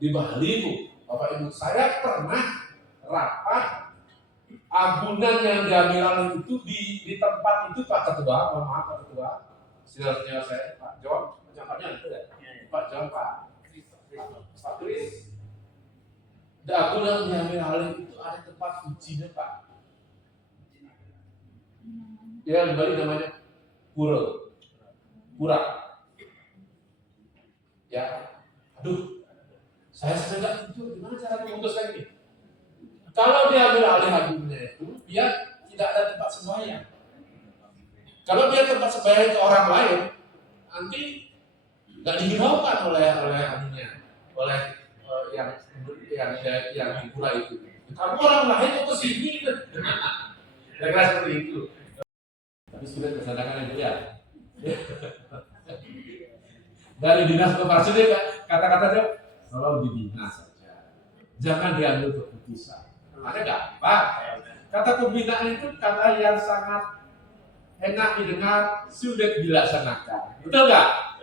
di Bali Bu, Bapak Ibu saya pernah rapat agunan yang diambil alih itu di tempat itu Pak Ketua, mohon maaf Pak Ketua, senior saya Pak John, jawabannya itu ya, Pak John, Pak Chris, di agunan yang diambil alih itu ada tempat sucinya Pak. Ya di Bali namanya pura. Ya, aduh, saya sedang jujur, gimana cara memutuskan ini? Kalau dia ambil alih agunnya itu, dia tidak ada tempat sembahyang. Kalau dia tempat sembahyang ke orang lain, nanti nggak dihiraukan oleh anunya, oleh yang di pura itu. Kamu orang lain kok kesini? Kira-kira seperti itu. Tapi sudah kesadaran itu ya. Dari dinas koperasi dia kata-katanya selalu didinas saja, jangan diambil keputusan. Ada gampang. Kata pembinaan itu kata yang sangat enak didengar, sulit dilaksanakan. Betul nggak?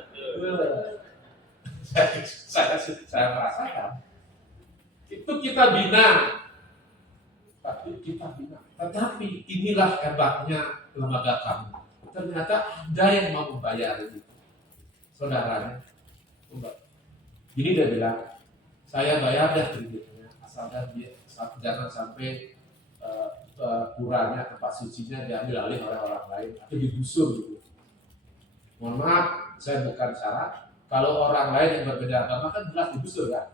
Saya merasakan. Itu kita bina, tetapi inilah hebatnya lembaga kami. Ternyata ada yang mau membayar itu. Saudaranya, enggak. Jadi dia bilang, saya bayar dah kreditnya, asalkan dia jangan sampai puranya, tempat sucinya diambil alih oleh orang lain atau digusur gitu. Mohon maaf, saya bukan syarat. Kalau orang lain yang berbeda agama kan jelas digusur kan.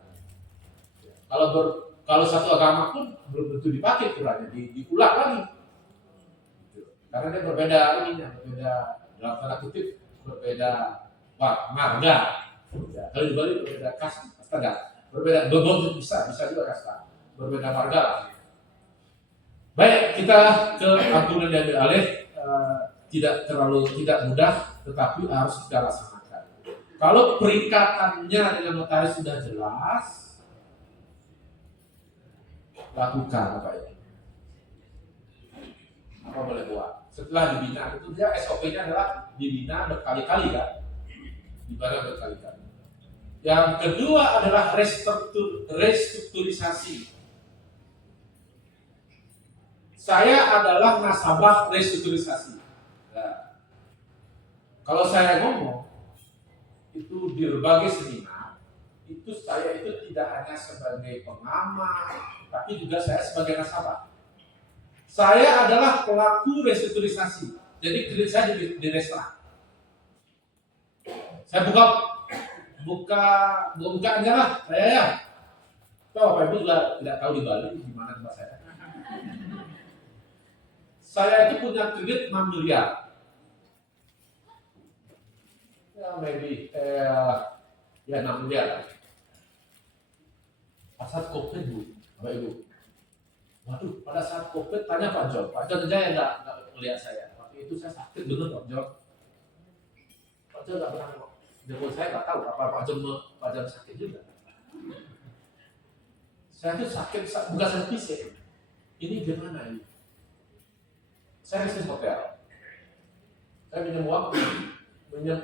Kalau satu agama pun belum tentu dipakai puranya, diulang lagi. Karena dia berbeda ininya, berbeda dalam tanda kutip, berbeda marga. Ya, kalau di Bali berbeda kasta enggak? Berbeda bebon bisa juga kasta. Berbeda marga. Baik, kita ke agunan yang diambil alih, tidak mudah, tetapi harus kita laksanakan. Kalau perikatannya dengan notaris sudah jelas, lakukan apa ini? Apa boleh buat? Setelah dibina, itu dia SOP-nya adalah dibina berkali-kali kan? Dibina berkali-kali. Yang kedua adalah restrukturisasi. Saya adalah nasabah restrukturisasi. Nah, kalau saya ngomong itu di berbagai seminar, itu saya itu tidak hanya sebagai pengamat, tapi juga saya sebagai nasabah. Saya adalah pelaku restrukturisasi. Jadi kredit saya di restoran. Saya bukaan lah saya ya. Tahu Bapak Ibu juga tidak tahu di Bali di mana tempat saya. Saya itu punya kredit 6 miliar. Ya maybe 6 miliar. Asal COVID Bu, Bapak Ibu. Waduh, pada saat COVID tanya Pak John aja yang nggak melihat saya. Waktu itu saya sakit bener Pak John. Pak John nggak pernah jemput saya, nggak tahu apa Pak John sakit juga. Saya tuh sakit bukan saya fisik. Ini gimana ini? Saya bisnis hotel. Saya minjem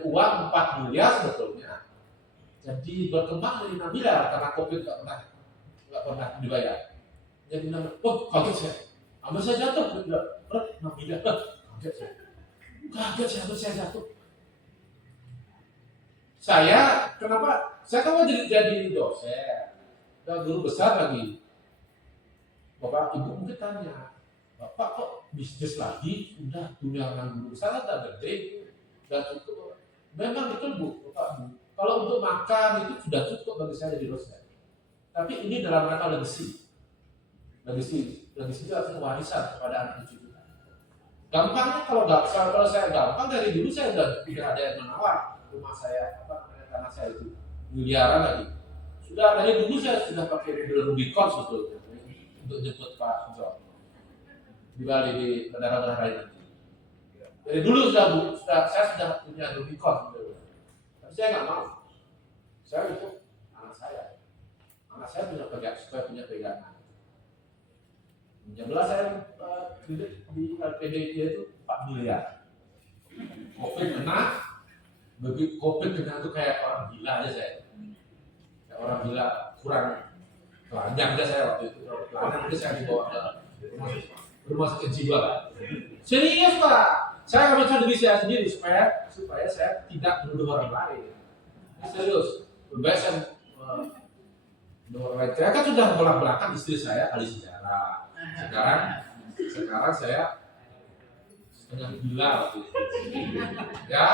uang 4 miliar sebetulnya. Jadi berkembang dari 6 miliar karena COVID nggak pernah dibayar. Jadi kaget saya. Ambil saya jatuh, 6 miliar. Kaget saya jatuh. Kenapa? Saya kan jadi dosen, dan guru besar lagi. Bapak Ibu mungkin tanya, Bapak kok bisnis lagi? Udah dunia dengan guru besar udah gede, udah cukup. Memang betul Bu, Bapak Bu. Kalau untuk makan itu sudah cukup bagi saya jadi dosen. Tapi ini dalam rangka legacy itu artinya warisan kepada anak cucu kita. Gampangnya kalau saya gampang dari dulu saya udah tidak ada yang menawar rumah saya tanah saya itu miliaran lagi. Sudah dari dulu saya sudah pakai mobil Rubicon sebetulnya untuk jemput Pak John di Bali di bandara lain nanti. Dari dulu saya sudah punya Rubicon, tapi saya nggak mau. Saya untuk anak saya supaya punya pegangan. Jumlah saya kredit di LPD itu 4 miliar. COVID kena, begitu COVID kena itu kayak orang gila aja saya. Kayak orang gila kurang telanjang aja saya waktu itu. Telanjang itu saya dibawa ke rumah sakit jiwa kan. Serius Pak, saya akan diri saya sendiri supaya saya tidak menuduh orang lain. Serius, lebih baik saya menuduh orang lain. Saya kan sudah belak-belakan istri saya ahli sejarah. Sekarang saya setengah gila gitu. Ya,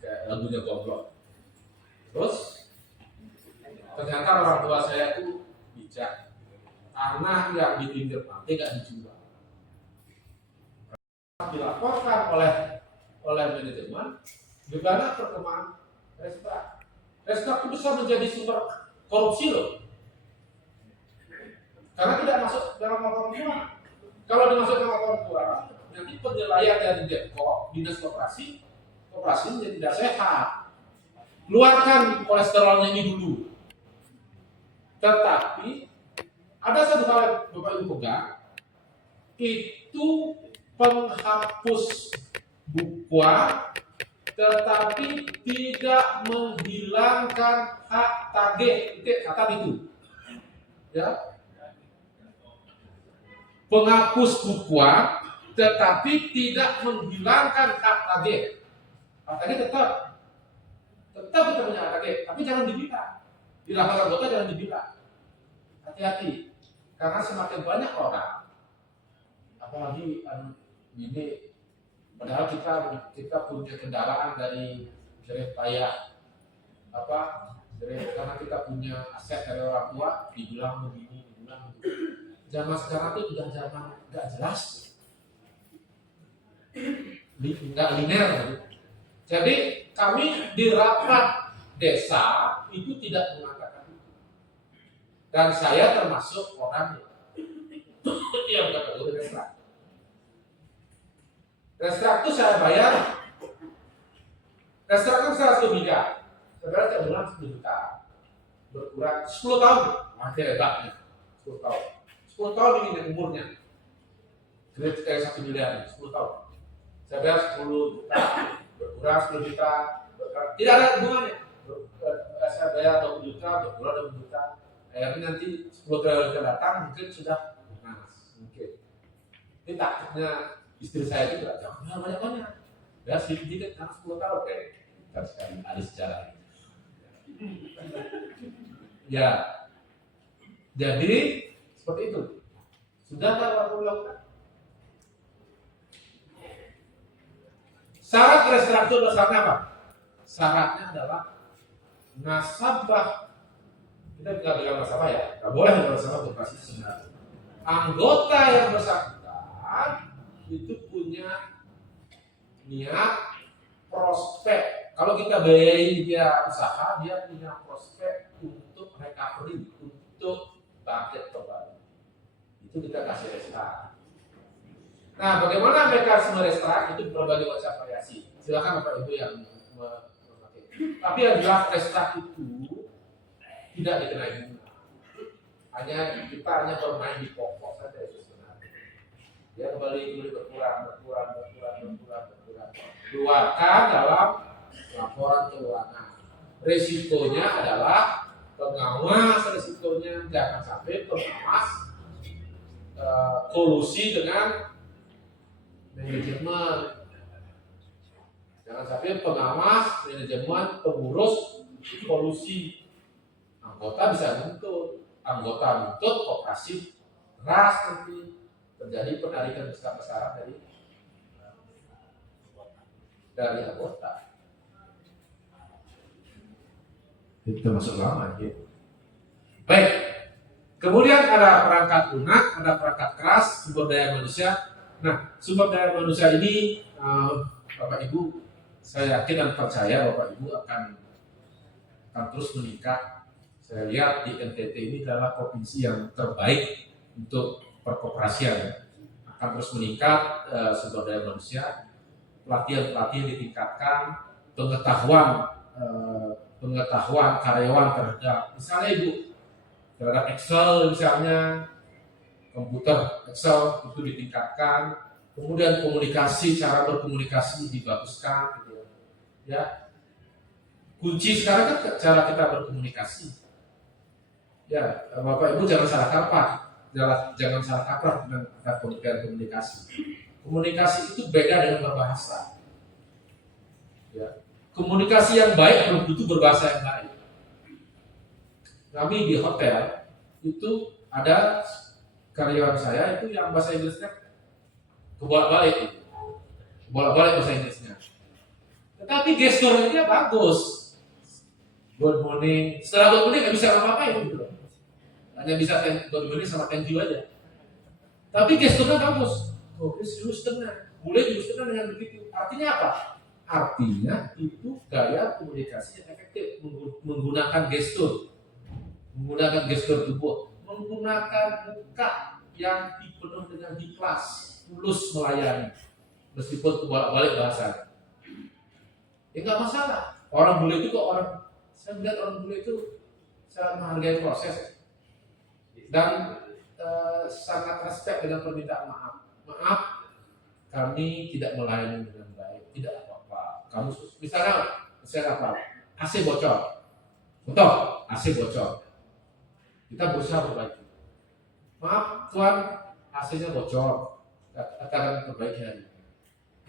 kayak lagunya goblok. Terus ternyata orang tua saya itu bijak. Tanah yang di pinggir pantai nggak dijual. Dilaporkan oleh manajemen bagaimana perkembangan Restra. Restra itu bisa menjadi sumber korupsi loh. Karena tidak masuk dalam laporan keuangan. Kalau dimasuk dalam laporan keuangan, nanti penilaian dari Depko, Dinas Koperasi menjadi tidak sehat. Keluarkan kolesterolnya ini dulu. Tetapi ada satu hal yang Bapak Ibu pegang, itu penghapus bukuan, tetapi tidak menghilangkan hak tagih. Kata itu, ya. Penghapus bukuan, tetapi tidak menghilangkan hak tagih. Hak tagih tetap kita punya hak tagih, tapi jangan dibina. Di laporan anggota jangan dibina. Hati-hati, karena semakin banyak orang, apalagi ini, padahal kita punya kendaraan dari payah karena kita punya aset dari orang tua, dibilang begini, dibilang begitu. Zaman sekarang itu sudah zaman nggak jelas, nggak linear. Jadi kami di rapat desa itu tidak mengatakan itu, dan saya termasuk orang yang kategori Restra. Restra itu saya bayar. Restra kan 100 miliar. Saudara saya bilang 10 juta. Berkurang 10 tahun. Masih hebatnya. 10 tahun. 10 tahun ini umurnya. Grade kayak 1 miliar. 10 tahun. Saya bayar 10 juta. Berkurang 10 juta. Berkurang. Tidak ada hubungannya. Saya bayar 20 juta. Berkurang 20 juta. Akhirnya nanti 10 triliun datang mungkin sudah panas. Mungkin. Ini takutnya istri saya itu tidak jauh banyak-banyak. Ya sedikit karena 10 tahun kan sekali ahli sejarah. Ya, jadi seperti itu. Sudah kalau melakukan syarat restruktur dasarnya apa? Syaratnya adalah nasabah. Kita tidak bilang nasabah ya, tidak boleh nasabah koperasi sebenarnya. Anggota yang bersangkutan itu punya niat prospek. Kalau kita biayai dia usaha, dia punya prospek untuk recovery, untuk bangkit kembali. Itu kita kasih restoran. Nah, bagaimana mekanisme restoran itu berbagai macam variasi. Silakan Bapak Ibu yang memakai. Tapi yang jelas restoran itu tidak dikenai bunga. Kita hanya bermain di pokok saja itu sebenarnya. Dia kembali berkurang. Keluarkan dalam laporan keuangan. Risikonya adalah pengawas risikonya, jangan sampai pengawas kolusi dengan manajemen. Jangan sampai pengawas manajemen pengurus kolusi. Anggota bisa nuntut, koperasi keras nanti terjadi penarikan besar-besaran dari anggota. Itu masuk lama gitu. Baik. Kemudian ada perangkat lunak, ada perangkat keras, sumber daya manusia. Nah, sumber daya manusia ini, Bapak Ibu, saya yakin dan percaya Bapak Ibu akan terus meningkat. Saya lihat di NTT ini adalah provinsi yang terbaik untuk perkoperasian. Akan terus meningkat sumber daya manusia, pelatihan ditingkatkan, pengetahuan karyawan terhadap, misalnya Ibu, terhadap Excel misalnya, komputer Excel itu ditingkatkan, kemudian cara berkomunikasi dibaguskan, gitu ya. Kunci sekarang kan cara kita berkomunikasi. Ya, Bapak Ibu jangan salah kaprah. jangan salah kaprah dengan kata pengertian komunikasi. Komunikasi itu beda dengan berbahasa. Ya. Komunikasi yang baik belum tentu berbahasa yang baik. Kami di hotel itu ada karyawan saya itu yang bahasa Inggrisnya kebolak-balik bahasa Inggrisnya. Tetapi gesturnya dia bagus. Good morning. Setelah good morning nggak bisa apa-apain gitu. Hanya bisa good morning sama thank you aja. Tapi gesturnya bagus. Oh, Houston, mulai Houston dengan begitu. Artinya apa? Artinya itu gaya komunikasi yang efektif, menggunakan gestur tubuh, menggunakan muka yang dipenuhi dengan ikhlas, tulus melayani, meskipun bolak-balik bahasa. Ya nggak masalah. Orang bule itu saya melihat orang bule itu sangat menghargai proses dan sangat respect dengan permintaan maaf. Maaf, kami tidak melayani dengan baik, tidak apa-apa. Kamu misalnya apa? AC bocor, betul? AC bocor. Kita berusaha perbaiki. Maaf, Tuhan, AC-nya bocor. Katakan perbaiki hari.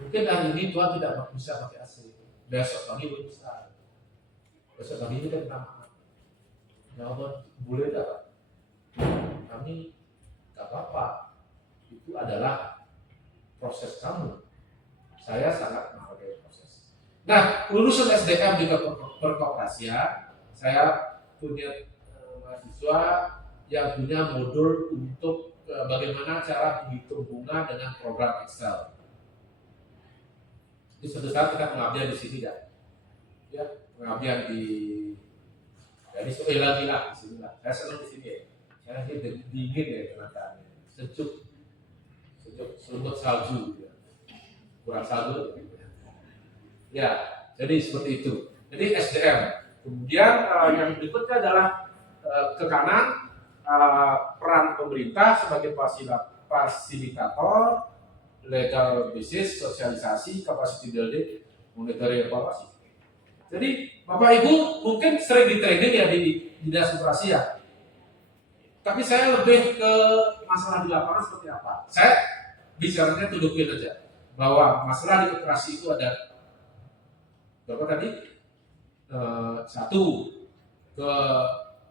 Mungkin hari ini Tuhan tidak bisa pakai AC. Besok pagi bisa. Besok pagi kita minta maaf. Ya Allah, boleh tak? Kami tak apa-apa. Itu adalah proses kamu. Saya sangat menghargai proses. Nah, urusan SDM di perkoperasian, saya punya mahasiswa yang punya modul untuk bagaimana cara menghitung bunga dengan program Excel. Di suatu saat kita pengabdian di sini ya, pengabdian di lagi lah di sini lah. Saya senang di sini ya. Saya dingin ya kenakaannya, sejuk, selimut salju, ya. Kurang salju. Ya, jadi seperti itu. Jadi SDM. Kemudian yang berikutnya adalah ke kanan peran pemerintah sebagai fasilitator, legal business, sosialisasi, capacity building, monitoring evaluasi. Jadi Bapak Ibu mungkin sering di training ya di dinas koperasi ya. Tapi saya lebih ke masalah di lapangan seperti apa. Saya bicaranya tunjukin aja bahwa masalah di koperasi itu ada berapa tadi? Satu, ke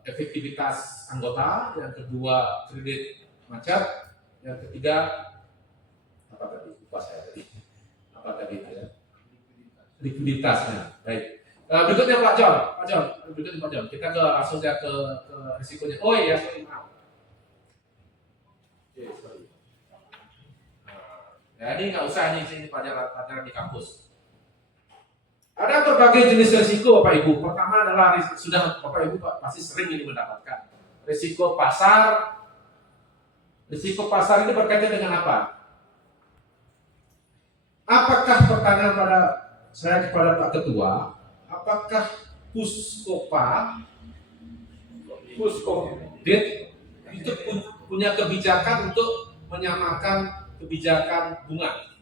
efektivitas anggota, yang kedua kredit macet, yang ketiga apa tadi? Lupa saya tadi. Apa tadi itu ya? Likuiditasnya. Baik. Berikutnya Pak John. Kita langsung ke risikonya. Oh iya, sorry, maaf. Oke, sorry. Ya, ini nggak usah ini pelajaran di kampus. Ada berbagai jenis risiko Bapak Ibu. Pertama adalah sudah Bapak Ibu pasti sering ini mendapatkan risiko pasar. Risiko pasar ini berkaitan dengan apa? Apakah pertanyaan pada saya kepada Pak Ketua, apakah Puskopdit itu punya kebijakan untuk menyamakan kebijakan bunga?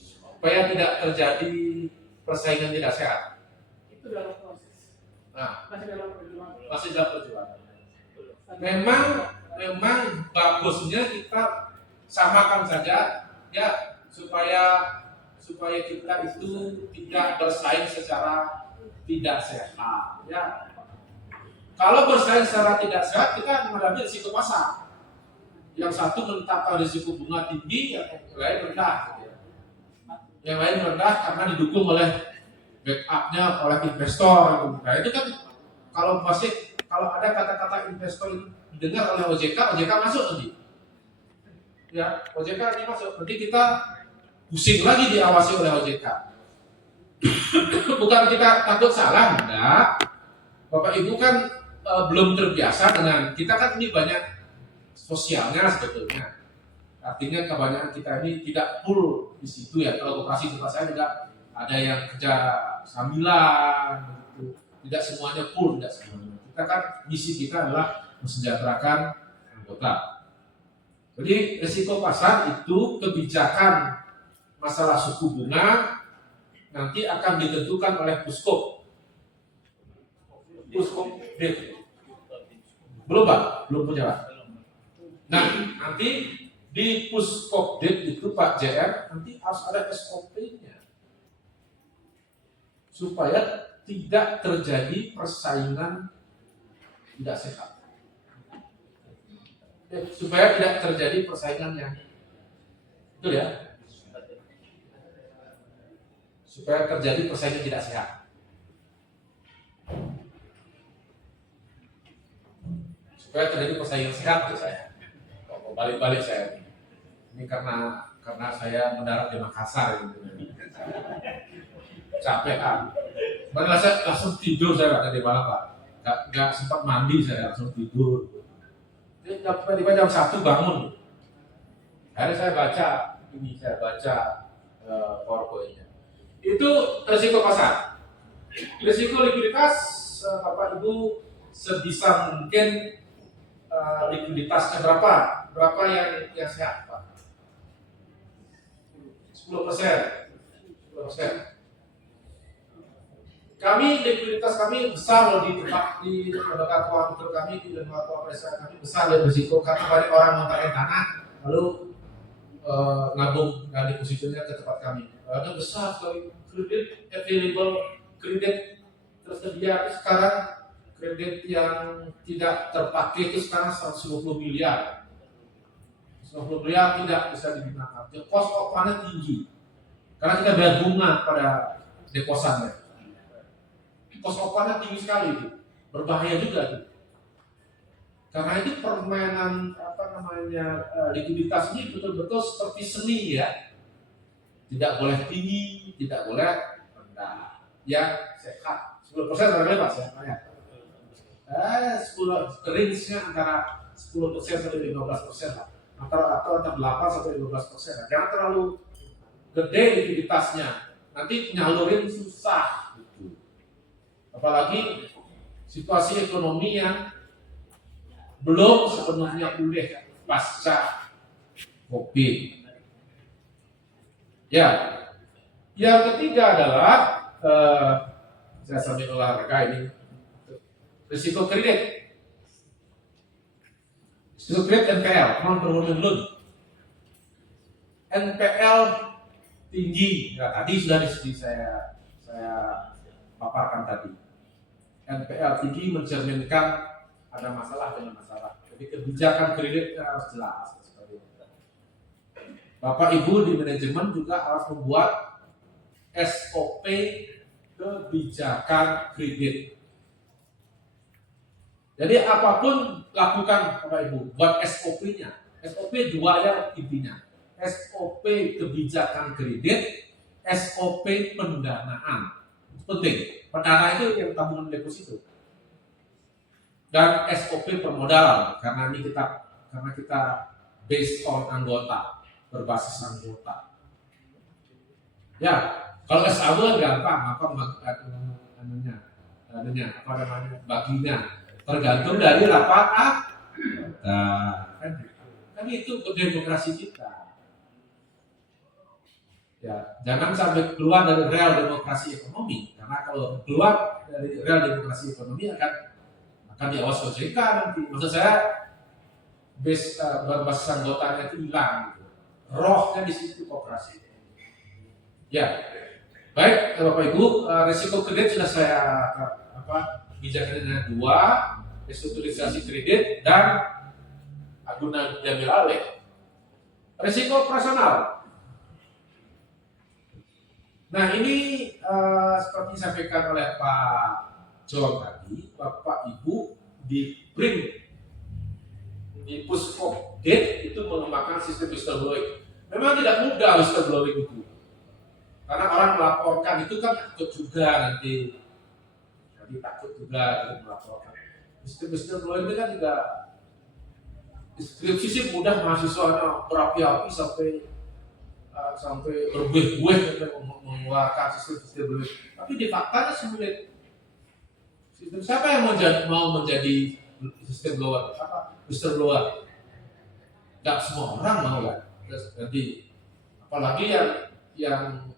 Supaya tidak terjadi persaingan tidak sehat. Itu dalam proses. Nah, Masih dalam perjuangan. Memang bagusnya kita samakan saja ya supaya kita itu tidak bersaing secara tidak sehat ya. Kalau bersaing secara tidak sehat kita menghadapi risiko pasar. Yang satu menetapkan risiko bunga tinggi, yang lain rendah. Yang lain rendah karena didukung oleh backupnya oleh investor. Nah itu kan kalau ada kata-kata investor itu didengar oleh OJK masuk nanti. Ya, OJK ini masuk. Nanti kita pusing lagi diawasi oleh OJK. Bukan kita takut salah, enggak. Bapak Ibu kan belum terbiasa dengan kita kan ini banyak sosialnya sebetulnya. Artinya kebanyakan kita ini tidak full di situ ya. Kalau koperasi tempat saya juga ada yang kerja sambilan, gitu. Tidak semuanya full, tidak semuanya. Kita kan misi kita adalah mensejahterakan anggota. Jadi risiko pasar itu kebijakan masalah suku bunga nanti akan ditentukan oleh Puskop. Puskopdet. Belum Pak, belum punya Pak. Nah, nanti di Puskopdet itu Pak JR nanti harus ada SOP-nya supaya tidak terjadi persaingan tidak sehat. Supaya tidak terjadi persaingan yang betul ya. Supaya terjadi persaingan tidak sehat. Supaya terjadi persaingan sehat tuh saya. Balik-balik saya. Ini karena saya mendarat di Makassar gitu. Capek kan. Padahal saya langsung tidur saya tadi malam Pak. Gak sempat mandi saya langsung tidur. Tiba-tiba jam 1 bangun. Akhirnya saya baca PowerPoint-nya. Itu risiko pasar. Risiko likuiditas Bapak Ibu sebisa mungkin likuiditasnya berapa yang sehat Pak? 10%. Likuiditas kami besar loh di lembaga keuangan kami, di lembaga keuangan perusahaan kami besar dan berisiko karena banyak orang montarin tanah lalu nabung dan depositonya ke tempat kami. Ada besar sekali kredit available, kredit tersedia sekarang, kredit yang tidak terpakai itu sekarang 120 miliar. 120 miliar tidak bisa digunakan. Cost of fund tinggi karena kita bayar bunga pada deposannya. Cost of fund tinggi sekali itu, berbahaya juga itu. Karena itu permainan likuiditas ini betul-betul seperti seni ya, tidak boleh tinggi, tidak boleh rendah, yang sehat. 10% berapa Pak? Sehatnya? 10 range-nya antara 10% sampai 15% lah, atau antara 8 sampai 15%. Jangan terlalu gede likuiditasnya, nanti nyalurin susah. Apalagi situasi ekonomi yang belum sepenuhnya pulih pasca COVID. Ya, yang ketiga adalah saya sambil olahraga ini risiko kredit. Risiko kredit NPL, non performing loan. NPL tinggi. Nah, tadi sudah saya paparkan tadi. NPL tinggi mencerminkan ada masalah dengan masalah. Jadi kebijakan kreditnya harus jelas. Bapak Ibu di manajemen juga harus membuat SOP kebijakan kredit. Jadi apapun lakukan Bapak Ibu, buat SOP-nya. SOP 2 ya intinya. SOP kebijakan kredit, SOP pendanaan. Penting. Pendanaan itu yang tabungan deposito. Dan SOP permodalan karena kita based on anggota, berbasis anggota. Ya, kalau SAW gampang baginya tergantung dari rapat kan itu demokrasi kita. Ya, jangan sampai keluar dari real demokrasi ekonomi, karena kalau keluar dari real demokrasi ekonomi akan diawas OJK nanti. Maksud saya berbasis anggotanya itu hilang, gitu. Rohnya di situ koperasi. Ya, baik Bapak Ibu, risiko kredit sudah saya bijakannya 2, restrukturisasi kredit dan guna diambil alih. Risiko operasional. Nah ini seperti disampaikan oleh Pak John tadi, Bapak Ibu di Puskopdet itu mengembangkan sistem whistleblowing. Memang tidak mudah whistleblowing itu, karena orang melaporkan itu kan takut juga nanti takut juga melaporkan. Sistem whistleblowing itu kan juga deskripsi sih mudah, mahasiswa berapi-api sampai berbuih-buih mengeluarkan sistem whistleblowing. Tapi di faktanya sulit. Sistem siapa yang mau menjadi sistem blower? Whistleblower? Gak semua orang mau kan. Jadi apalagi yang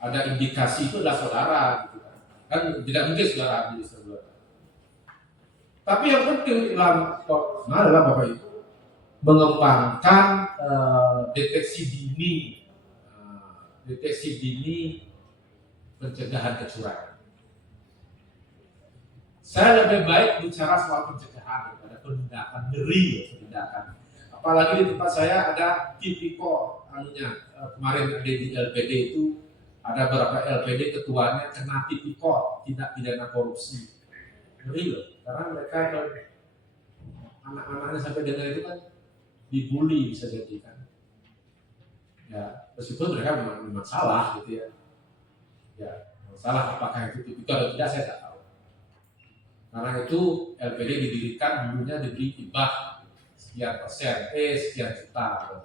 ada indikasi itu adalah saudara, gitu kan tidak mungkin saudara di whistleblower. Tapi yang penting dalam adalah Bapak Ibu mengembangkan deteksi dini pencegahan kecurangan. Saya lebih baik bicara soal pencegahan daripada penindakan, penindakan. Apalagi di tempat saya ada tipikor, kemarin ada di LPD itu ada beberapa LPD ketuanya kena tipikor, tindak pidana korupsi. Ngeri loh, karena mereka anak-anaknya sampai dengar itu kan dibully bisa jadi kan. Ya, meskipun mereka memang salah gitu ya. Ya, salah apakah itu tipikor atau tidak saya tidak tahu. Karena itu LPD didirikan dulunya diberi hibah sekian persen, sekian juta.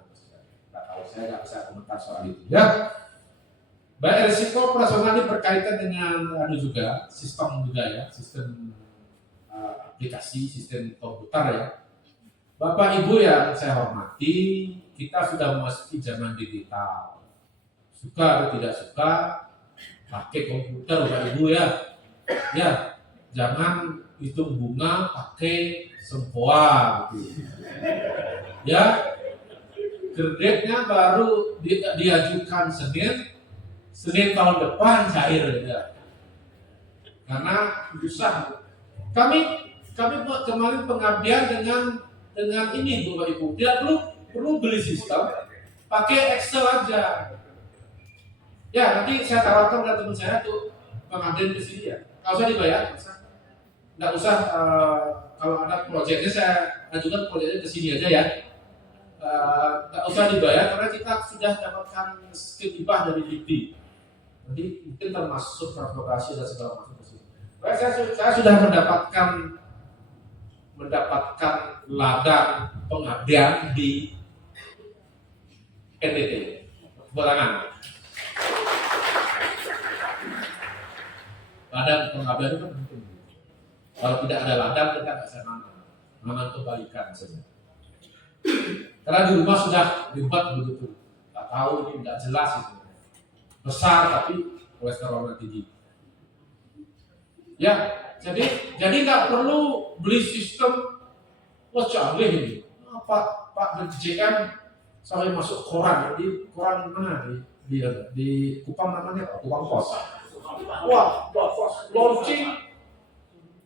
Nggak tahu, saya nggak bisa komentar soal itu ya. Baik, risiko operasional ini berkaitan dengan juga sistem juga ya, sistem aplikasi, sistem komputer ya. Bapak Ibu yang saya hormati, kita sudah memasuki zaman digital. Suka atau tidak suka, pakai komputer Bapak Ibu ya. Ya, jangan hitung bunga pakai sempoa gitu. Ya, kreditnya baru diajukan Senin tahun depan cair ya. Karena susah. Kami buat kemarin pengabdian dengan ini Bapak Ibu. Tidak perlu beli sistem, pakai Excel aja. Ya, nanti saya tawarkan ke teman saya tuh pengabdian ke sini ya. Kalau saya dibayar, nggak usah kalau ada proyeknya saya ajukan proyeknya ke sini aja ya. Nggak usah dibayar karena kita sudah dapatkan skill hibah dari LIPI. Nanti mungkin termasuk transportasi dan segala macam ke sini. Saya sudah mendapatkan ladang pengabdian di NTT Barangan. Ladang pengabdian itu kan penting. Kalau tidak ada ladang kita nggak bisa nanam kebaikan saja. Karena di rumah sudah dibuat begitu, nggak tahu ini nggak jelas itu. Besar tapi kolesterolnya tinggi. Ya, jadi nggak perlu beli sistem. Wah canggih ini. Pak DJM sampai masuk koran di koran mana di Kupang namanya Kupang Pos. Wah,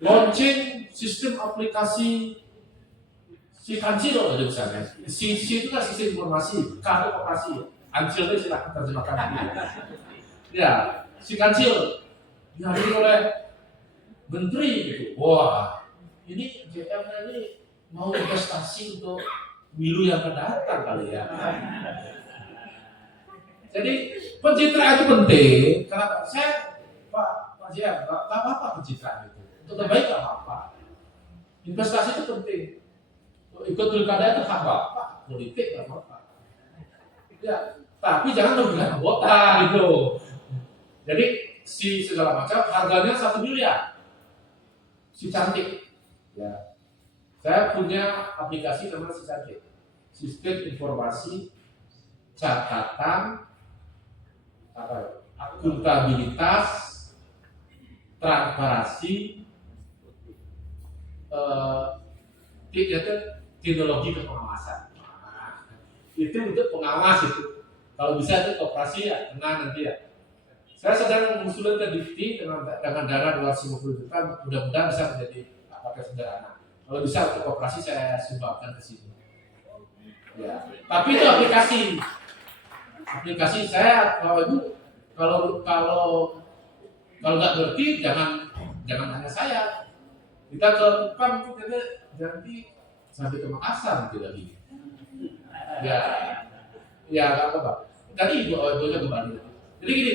launching sistem aplikasi si kancil ada misalnya. Si itu kan sistem informasi, kado operasi. Ancil itu silahkan terjemahkan. Ya, si kancil dihadiri oleh menteri gitu. Wah, ini JM ini mau investasi untuk milu yang akan datang kali ya. Jadi pencitraan itu penting. Karena saya Pak JM nggak apa-apa pencitraan itu. Untuk terbaik nggak apa-apa. Investasi itu penting. Ikut pilkada itu hak bapak, politik nggak apa-apa. Ya, tapi jangan merugikan anggota gitu. Jadi si segala macam harganya 1 miliar. Si cantik. Ya. Saya punya aplikasi namanya Si Cantik. Sistem informasi catatan akuntabilitas transparansi teknologi kepengawasan. Itu untuk pengawas itu. Kalau bisa itu koperasi ya, tenang nanti ya. Saya sedang mengusulkan ke Dikti dengan dana 250 juta, mudah-mudahan bisa menjadi apakah sederhana. Kalau bisa untuk koperasi saya sumbangkan ke sini. Ya. Tapi itu aplikasi saya kalau nggak ngerti jangan hanya saya. Kita ke Kupang itu kita nanti sampai ke Makassar nanti lagi. Ya nggak apa-apa. Tadi ibunya kembali. Jadi gini,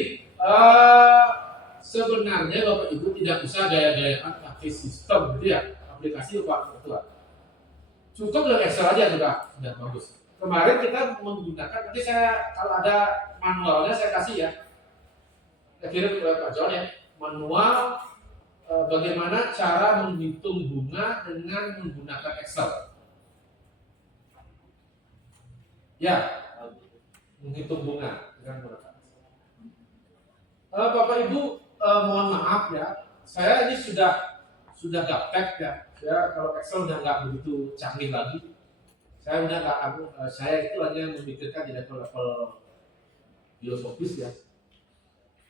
sebenarnya Bapak Ibu tidak usah gaya-gayaan pakai sistem gitu ya, aplikasi Pak Ketua. Cukup dengan Excel aja sudah bagus. Kemarin kita menggunakan, nanti saya kalau ada manualnya saya kasih ya. Saya kirim ke Pak John ya, manual bagaimana cara menghitung bunga dengan menggunakan Excel. Ya, menghitung bunga dengan menggunakan Excel. Bapak Ibu, mohon maaf ya, saya ini sudah sudah gaptek ya. Saya kalau Excel udah nggak begitu canggih lagi. Saya udah nggak, saya itu hanya memikirkan di level filosofis ya.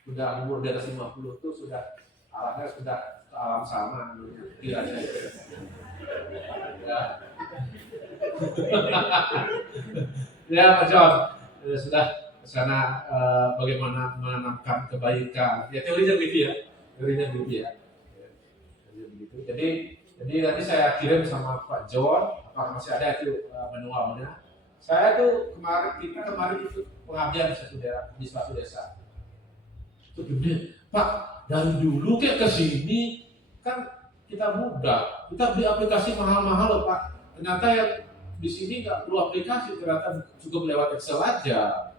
Sudah umur di atas 50 itu sudah arahnya sudah ke alam sama kiranya. Ya. Ya Pak John, sudah ke sana bagaimana menanamkan kebaikan. Ya teorinya begitu ya. Teorinya begitu ya. Begitu. Jadi nanti saya kirim sama Pak John, apakah masih ada itu manualnya. Saya tuh kemarin itu pengabdian di suatu desa. Itu gede, Pak, dari dulu kayak ke sini kan kita muda, kita beli aplikasi mahal-mahal loh Pak. Ternyata yang di sini nggak perlu aplikasi, ternyata cukup lewat Excel aja.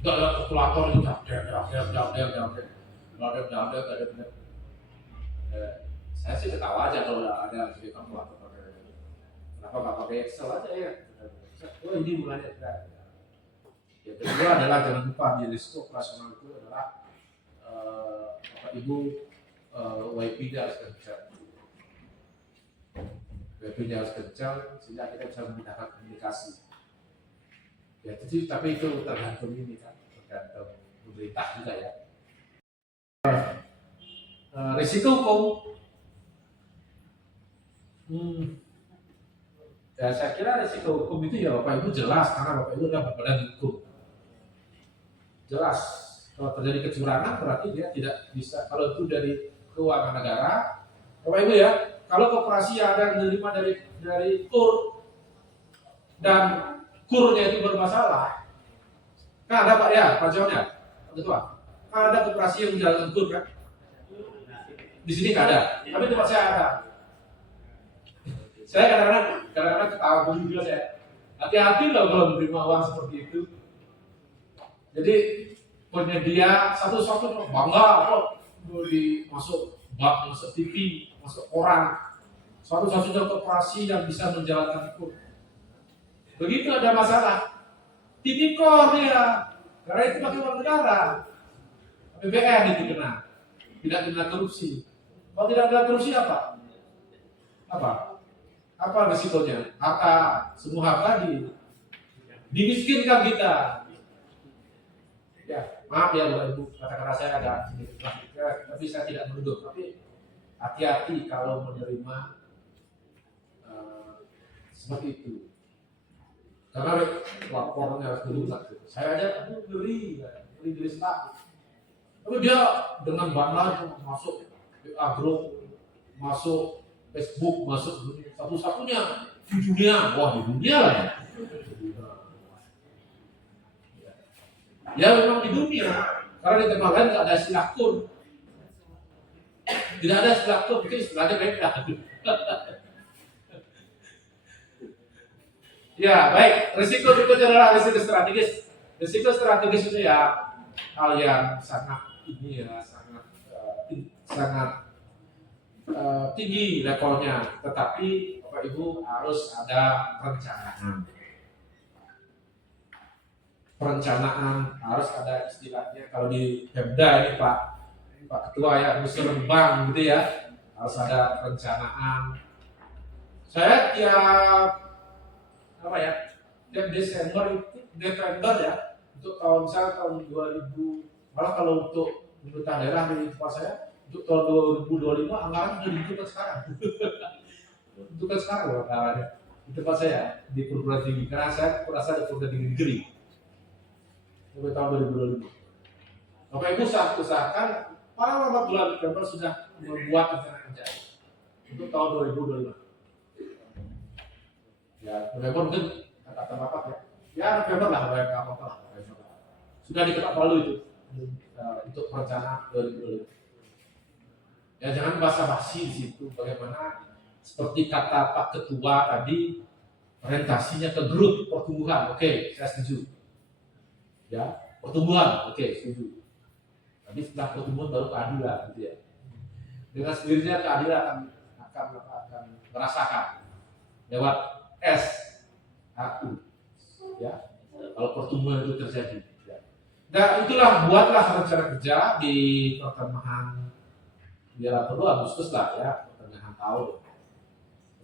Nggak ada kalkulator itu, saya sih ketawa aja kalau ada jadi kalkulator. Kenapa nggak pakai Excel aja ya? Oh ini bulannya kita. Yang kedua adalah jangan lupa di risiko operasional itu adalah Bapak Ibu WiFi-nya harus kencang. WiFi-nya harus kencang sehingga kita bisa memudahkan komunikasi. Ya, tapi itu tergantung ini kan, tergantung pemerintah juga ya. Risiko hukum. Ya, saya kira risiko hukum itu ya Bapak Ibu jelas karena Bapak Ibu adalah badan hukum. Jelas kalau terjadi kecurangan berarti dia tidak bisa. Kalau itu dari keuangan negara, Bapak Ibu ya, kalau koperasi ada yang menerima dari KUR dan KUR-nya itu bermasalah, kan ada Pak ya, Pak John ya, Pak Ketua, kan ada koperasi yang menjalankan KUR kan? Di sini nggak ada, tapi tempat saya ada. Saya kadang-kadang ketawa juga saya. Hati-hati loh kalau menerima uang seperti itu. Jadi penyedia satu-satunya bangga kok masuk bak, masuk TV, masuk koran. Satu-satunya koperasi yang bisa menjalankan itu. Begitu ada masalah, tipikor dia, karena itu pakai uang negara. APBN itu kena, tidak kena korupsi. Kalau tidak kena korupsi apa? Apa risikonya? Semua harta dimiskinkan kita. Ya, maaf ya Bapak Ibu, kata-kata saya agak sedikit tapi saya tidak menuduh. Tapi hati-hati kalau menerima seperti itu. Karena laporannya harus dilunak. Saya aja ngeri status. Tapi dia dengan bangga masuk agro, masuk Facebook, masuk satu-satunya di dunia. Wah, di dunia lah ya. Ya memang di dunia, karena di tempat lain nggak ada istilah KUR. Tidak ada istilah KUR, mungkin istilahnya beda. Ya baik, risiko berikutnya adalah risiko strategis. Risiko strategis itu ya hal yang sangat tinggi levelnya, tetapi Bapak Ibu harus ada perencanaan harus ada istilahnya kalau di Pemda ini Pak Ketua ya, musrembang gitu ya, harus ada perencanaan. Saya tiap Desember ya, untuk tahun 2000, malah kalau untuk pemerintah daerah di tempat saya untuk tahun 2025 anggaran sudah ditentukan sekarang. Ditentukan sekarang loh anggarannya di tempat saya di perguruan tinggi, karena saya merasa di perguruan tinggi negeri sampai tahun 2025. Bapak Ibu usahakan paling lama bulan November sudah membuat rencana kerja untuk tahun 2025. Ya, November mungkin kata Bapak ya. Ya November lah, apa-apa lah. Sudah diketok palu itu untuk perencanaan 2025. Ya jangan basa-basi di situ. Bagaimana seperti kata Pak Ketua tadi, orientasinya ke grup pertumbuhan. Oke, saya setuju. Ya, pertumbuhan. Oke, setuju. Tapi setelah pertumbuhan baru keadilan, gitu ya. Dengan sendirinya keadilan akan merasakan lewat SHU. Ya, kalau pertumbuhan itu terjadi. Ya. Nah, itulah buatlah rencana kerja di pertengahan, biar perlu Agustus lah ya, tahun.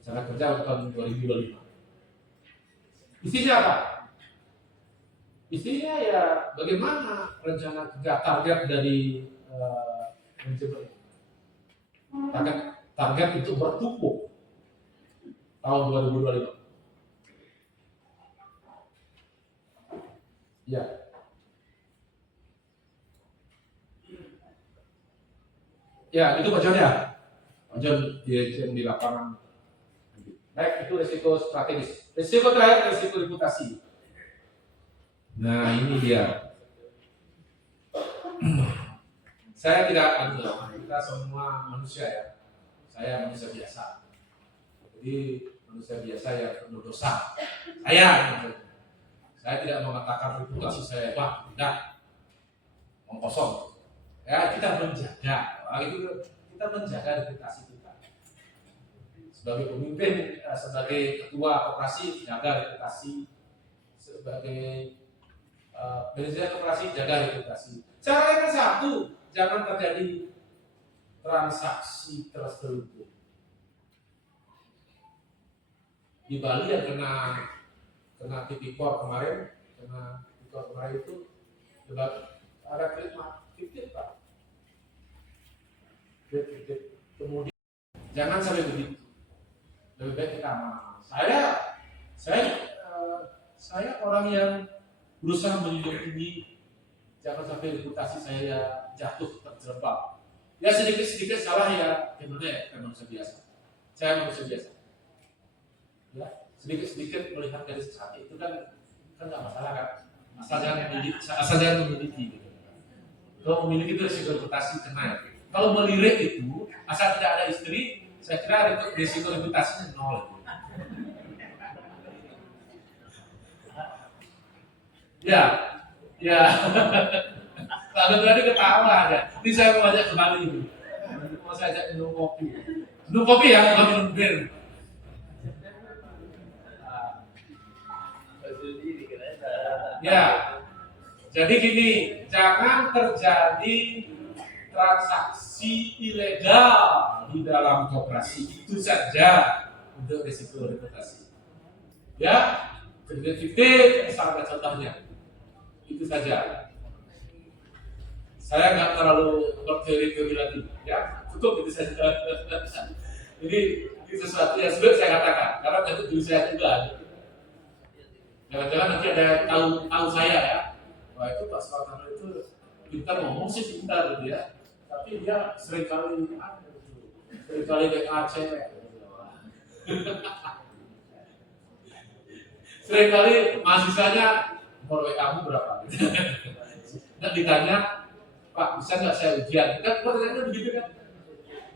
Rencana kerja tahun 2025. Isinya apa? Isinya ya bagaimana rencana kerja target dari manajemen. Target untuk bertumbuh tahun 2025. Ya. Ya, itu Pak John ya. Pak John di lapangan. Baik, itu risiko strategis. Risiko terakhir, risiko reputasi. Nah, ini dia. Saya tidak kita semua manusia ya. Saya manusia biasa. Jadi manusia biasa yang penuh dosa. Saya tidak mengatakan reputasi saya hebat, tidak. Omong kosong. Ya, kita menjaga. Kita menjaga reputasi kita. Sebagai pemimpin, sebagai ketua koperasi, jaga reputasi. Sebagai manajer koperasi, jaga reputasi. Caranya kan satu, jangan terjadi transaksi terselubung. Di Bali yang kena tipikor kemarin itu ada fiktif Pak. Kemudian jangan sampai begitu. Lebih baik kita aman. Saya orang yang berusaha menjunjung tinggi. Jangan sampai reputasi saya jatuh terjerembab. Ya sedikit salah ya, gimana ya, kan manusia biasa. Saya manusia biasa. Ya, sedikit melihat dari sesuatu itu kan nggak masalah kan. Asal jangan memiliki. Gitu. Kalau memiliki itu risiko reputasi kena. Kalau melirik itu, asal tidak ada istri, saya kira risiko reputasinya nol. Ya. Lalu tadi ketawa ya. Ini saya mau ajak kembali ini. Mau saya ajak minum kopi. Minum kopi ya, bukan minum bir. Ya. Jadi gini, jangan terjadi transaksi ilegal di dalam koperasi. Itu saja untuk risiko reputasi. Ya, kredit fiktif, salah contohnya. Itu saja. Saya nggak terlalu berteori lagi, ya cukup itu saja. Ini sesuatu yang sudah saya katakan, karena itu diri saya juga. Jangan-jangan nanti ada yang tahu saya ya, wah itu Pak Soekarno itu pintar ngomong sih pintar gitu ya, tapi dia seringkali ke Aceh, seringkali mahasiswanya nomor WA-mu berapa? Dan ditanya, Pak, bisa nggak saya ujian? Kan pertanyaannya begitu kan?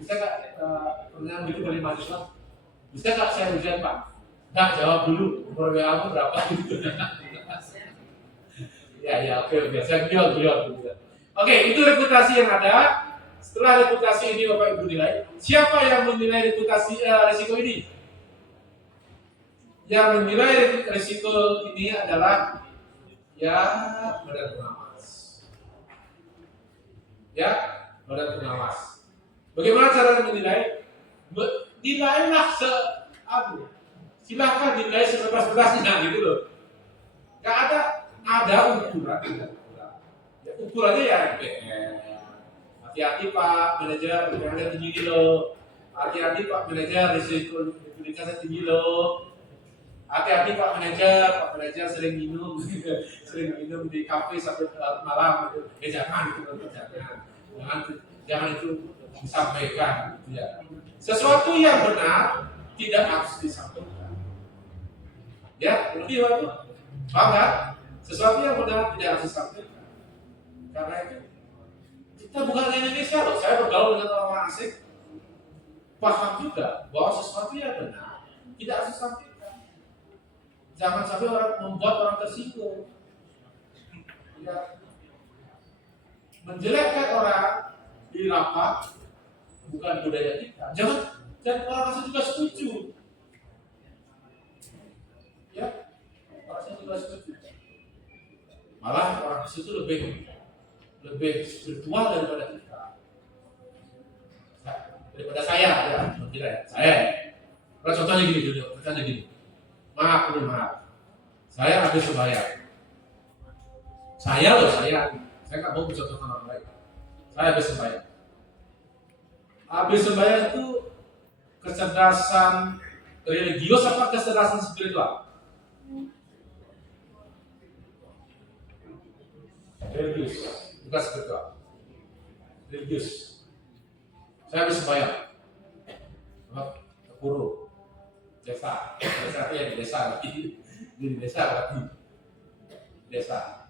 Bisa nggak pertanyaan begitu dari mahasiswa? Bisa nggak saya ujian, Pak? Nggak, jawab dulu. Nomor WA-mu berapa? Oke. Saya beliau. Oke, itu reputasi yang ada. Setelah reputasi ini Bapak Ibu nilai, siapa yang menilai reputasi risiko ini? Yang menilai risiko ini adalah badan pengawas. Badan pengawas. Bagaimana cara menilai? Nilailah silahkan nilai sebebas-bebasnya gitu loh. Gak ada ukuran. Ya, ukurannya ya NPL. Hati-hati Pak manajer, jangan tinggi loh. Hati-hati Pak manajer, risiko likuiditasnya tinggi loh. Hati-hati Pak manajer sering minum di kafe sampai malam gitu. Jangan itu disampaikan gitu ya. Sesuatu yang benar tidak harus disampaikan. Ya, lebih waktu. Paham kan? Sesuatu yang benar tidak harus disampaikan. Karena itu kita bukan di Indonesia loh. Saya bergaul dengan orang asing. Paham juga bahwa sesuatu yang benar tidak harus disampaikan. Jangan sampai membuat orang tersinggung. Ya. Menjelekkan orang di rapat bukan budaya kita. Jangan orang asing juga setuju. Ya, orang asing juga setuju. Malah orang asing itu lebih spiritual daripada kita. Daripada saya, ya, Nah, contohnya gini, contohnya gini. Maaf. Saya habis sembahyang. Saya nggak mau mencontohkan orang lain. Saya habis sembahyang. Habis sembahyang itu kecerdasan religius apa kecerdasan spiritual? Religius, bukan spiritual. Religius. Saya habis sembahyang. Ke guru, desa itu ya di desa berarti desa.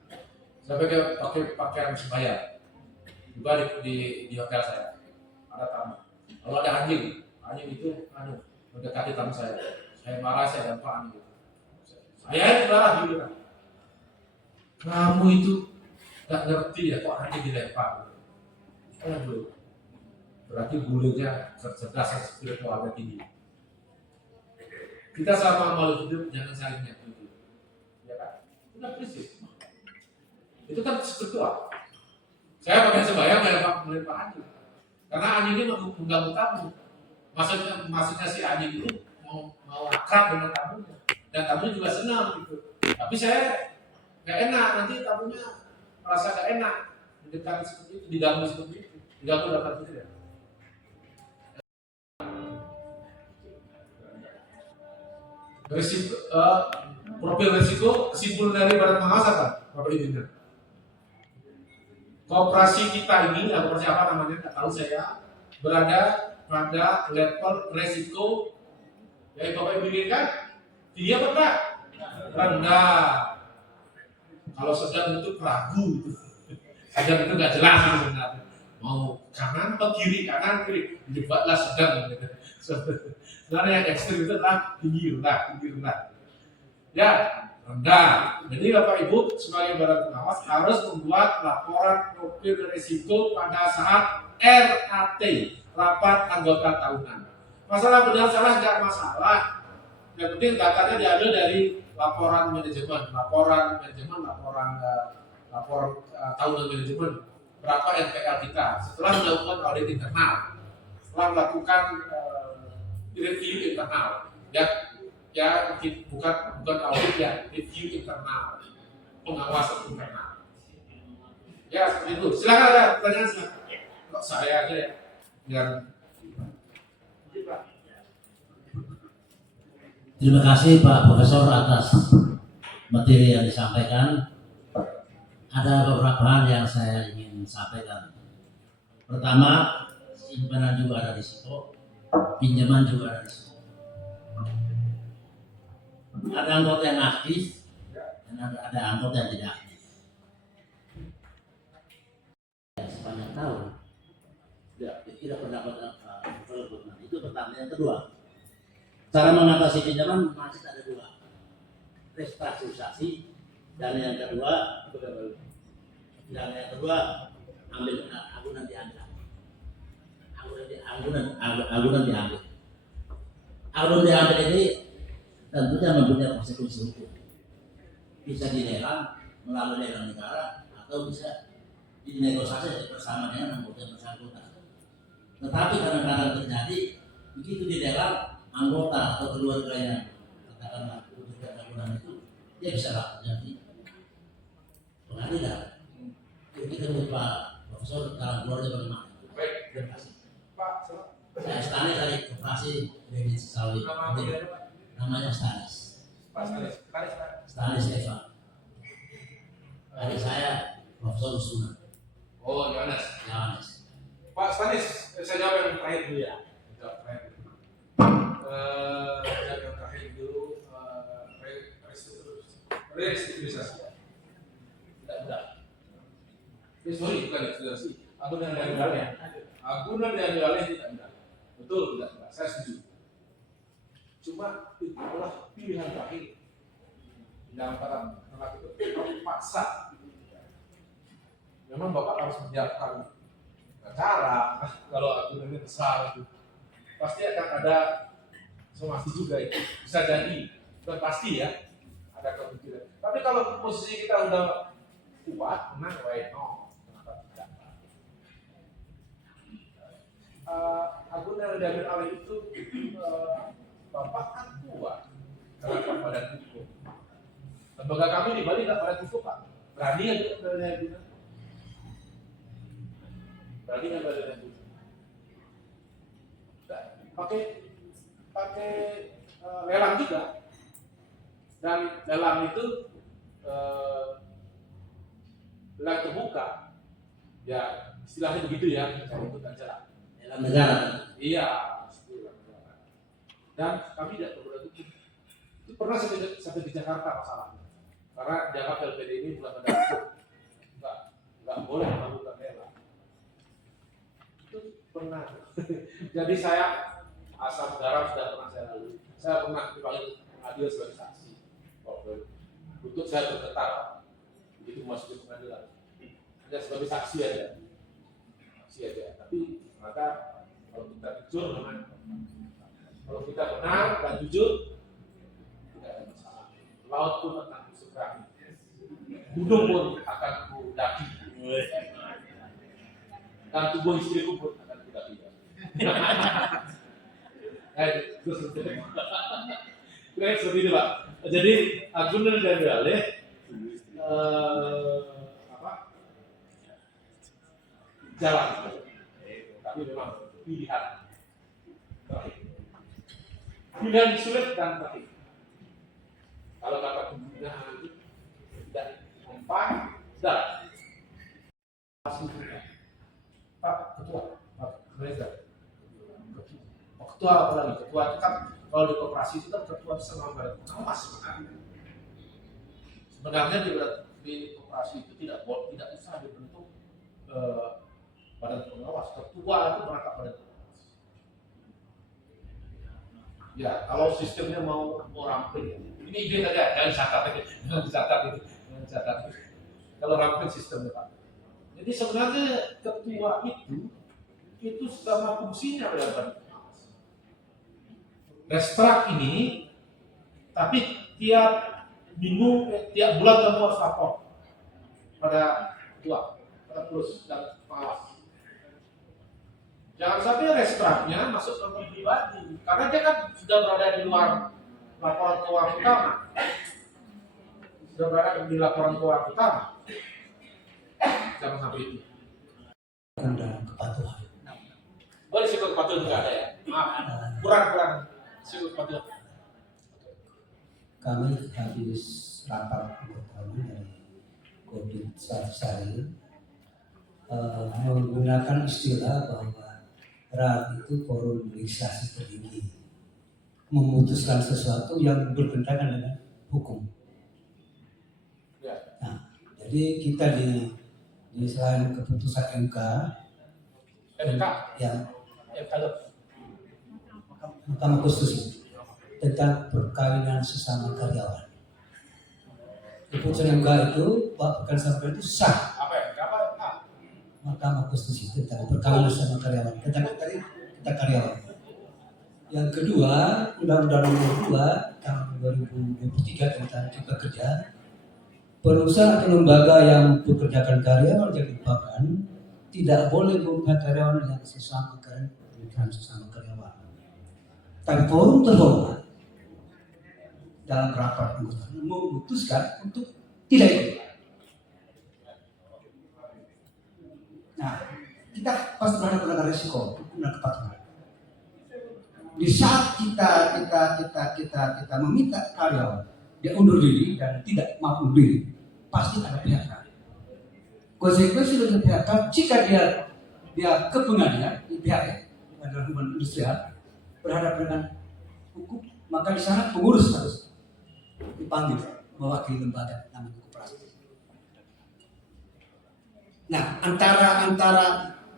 Saya pakai pakaian sembahyang. Juga di hotel saya ada tamu. Kalau ada anjing itu mendekati tamu saya marah, saya lempar anjing. Saya itu marah gitu kan. Kamu itu nggak ngerti ya kok anjing dilempar. Aduh. Berarti bulenya kecerdasan spiritualnya tinggi. Kita sama makhluk hidup jangan saling menyakiti, ya kan? Udah prinsip. Itu kan spiritual. Saya pakai sembahyang melempar anjing, karena anjing ini mengganggu tamu. Maksudnya si anjing itu mau akrab dengan tamunya, dan tamunya juga senang gitu. Tapi saya nggak enak, nanti tamunya merasa nggak enak mendekati seperti itu, diganggu seperti itu, diganggu dalam arti tidak. Profil risiko kesimpulan dari Badan Pengawas apa, Bapak Ibu? Koperasi kita ini, koperasi apa namanya, nggak tahu saya, berada pada level resiko yang Bapak Ibu inginkan, tinggi apa enggak? Rendah. Kalau sedang itu ragu, sedang itu nggak jelas sebenarnya. Mau kanan atau kiri, dibuatlah sedang. Sebenarnya yang ekstrim itu adalah tinggi rendah. Ya, rendah. Jadi Bapak Ibu sebagai Badan Pengawas harus membuat laporan profil risiko pada saat RAT, rapat anggota tahunan. Masalah benar salah nggak masalah. Yang penting datanya diambil dari laporan manajemen, laporan tahunan manajemen. Berapa NPL kita setelah melakukan audit internal, setelah melakukan review internal, ya bukan audit ya, review internal, pengawasan internal. Ya seperti itu. Silakan ada pertanyaan silakan. Kok saya aja ya, biar. Terima kasih Pak Profesor atas materi yang disampaikan. Ada beberapa hal yang saya ingin sampaikan. Pertama, simpanan juga ada risiko, pinjaman juga ada risiko. Ada anggota yang aktif dan ada anggota yang tidak aktif. Sepanjang tahun tidak pendapat itu pertama. Yang kedua, cara mengatasi pinjaman masih ada dua, restrukturisasi dan yang kedua ambil agunan diambil. Agunan diambil ini tentunya mempunyai konsekuensi hukum. Bisa dilelang melalui lelang negara atau bisa dinegosiasi bersama dengan anggota bersangkutan. Tetapi kadang-kadang terjadi begitu dilelang anggota atau keluarga yang katakanlah agunan itu dia bisa lakukan di pengadilan. Kita Pak Profesor dalam keluarga bagaimana? Baik, Terima kasih. Pak. Saya Stanis dari Koperasi Kredit Sawit. Namanya Stanis. Pak Stanis Eva. Adik saya Profesor Usuna. Oh, Yohanes. Pak Stanis, saya jawab yang terakhir dulu ya. Jawab yang terakhir dulu, restrukturisasi. Tidak mudah. Sorry, bukan restrukturisasi. Agunan diambil alih tidak mudah. Betul, tidak mudah. Saya setuju. Cuma itu adalah pilihan terakhir. Dalam kata itu paksa. Memang Bapak harus menyiapkan cara kalau agunannya besar itu pasti akan ada somasi juga itu. Bisa jadi, bukan pasti ya, ada kemungkinan. Tapi kalau posisi kita udah kuat, menang, why no? Kenapa tidak? Agunan yang diambil alih itu Bapak kan tua, kenapa badan hukum? Lembaga kami di Bali nggak badan hukum Pak. Berani aja badan hukum. Berani nggak badan hukum? Pakai lelang juga. Dan lelang itu lelang terbuka. Ya istilahnya begitu ya, saya ikut aja lah. Dalam negara. Iya, dan kami tidak berbuat itu. Itu pernah sampai di Jakarta masalahnya. Karena dianggap LPD ini bukan ada nggak boleh melakukan lelang. Itu pernah. Jadi saya asal garam sudah pernah saya lalui. Saya pernah dipanggil adil sebagai saksi. Lutut saya bergetar begitu masuk ke pengadilan. Hanya sebagai saksi aja. Saksi aja. Tapi maka kalau kita jujur dengan kalau kita benar dan jujur tidak ada masalah. Laut pun akan kuseberangi, gunung pun akan kudaki, dan tubuh istriku pun akan kudaki. Kira seperti itu Pak. Jadi Agunel dan Gale jalan, tapi memang pilihan terakhir. Pilihan sulit dan terakhir. Kalau kata pembinaan itu tidak mempan, sudah. Pak Ketua, Pak Reza, Ketua apalagi Ketua itu kan kalau di koperasi itu kan Ketua sama pengawas sebenarnya. Sebenarnya di koperasi itu tidak bisa dibentuk badan pengawas. Ketua itu merangkap badan pengawas. Ya, kalau sistemnya mau ramping, ini ide saja, jangan dicatat itu. Kalau ramping sistemnya Pak. Jadi sebenarnya ketua itu sama fungsinya dalam restrak ini, tapi tiap minggu, tiap bulan kamu harus lapor pada ketua, pada plus dan pengawas. Jangan sampai restraknya masuk ke pribadi, karena dia kan sudah berada di luar laporan keuangan utama. Sudah berada di laporan keuangan utama. Jangan sampai itu. Dalam kepatuhan. Boleh risiko kepatuhan juga ada ya? Maaf, kurang risiko kepatuhan. Kami habis rapat bersama dari Kodim 100 hari menggunakan istilah bahwa RAT itu forum legislasi tertinggi, memutuskan sesuatu yang bertentangan dengan hukum. Ya. Nah, jadi kita di selain keputusan MK yang Mahkamah Konstitusi tentang perkawinan sesama karyawan. Keputusan MK itu Pak Pekan sampai itu sah. Apa ya? Mahkamah Konstitusi tentang perkawinan sesama karyawan, tentang karyawan. Yang kedua, Undang-Undang Nomor 2 tahun 2023 tentang Cipta Kerja, perusahaan atau lembaga yang mempekerjakan karyawan yang dilupakan tidak boleh membuat karyawan yang sesama karyawan. Tapi forum terhormat dalam rapat anggota memutuskan untuk tidak ikut. Nah, kita pasti berhadapan dengan risiko hukum dan kepatuhan. Di saat kita meminta karyawan dia undur diri dan tidak mampu diri, pasti ada PHK. Konsekuensi dari PHK jika dia ke pengadilan di PHK, Pengadilan Hubungan Industrial, berhadapan dengan hukum, maka di sana pengurus harus dipanggil mewakili lembaga namanya koperasi. Nah, antara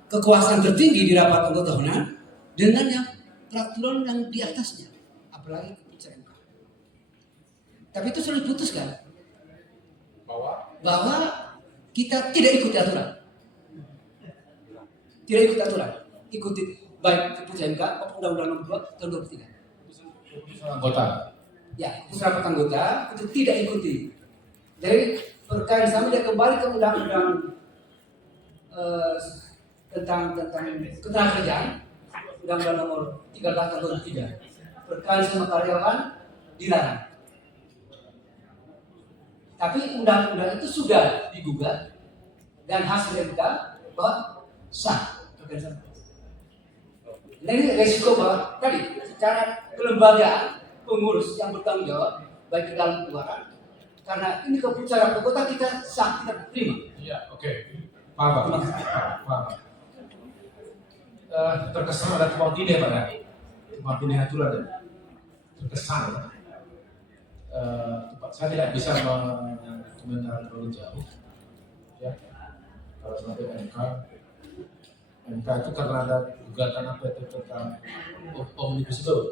kekuasaan tertinggi di rapat anggota tahunan dengan yang peraturan yang di atasnya, apalagi keputusan MK. Tapi itu sudah diputuskan bahwa kita tidak ikuti aturan. Tidak ikuti aturan. Ikuti baik keputusan MK maupun Undang-Undang Nomor 2 tahun 2003. Anggota. Ya, rapat anggota itu tidak ikuti. Jadi berkaitan sama dia kembali ke Undang-Undang tentang ketenagakerjaan, Undang-Undang Nomor 13 tahun 2003. berkali sama karyawan dilarang. Tapi undang-undang itu sudah digugat dan hasil MK bahwa sah organisasi. Nah, ini resiko bahwa tadi secara kelembagaan pengurus yang bertanggung jawab baik di dalam keluaran, karena ini keputusan anggota kita sah, kita terima. Iya, oke. Paham, Pak. Paham. Terkesan ada tumpang tindih, Pak, ya? Tumpang tindih aturan, ya? Terkesan, ya? Saya tidak bisa mengomentari terlalu jauh, ya. Kalau sampai MK itu karena ada gugatan apa itu tentang omnibus law,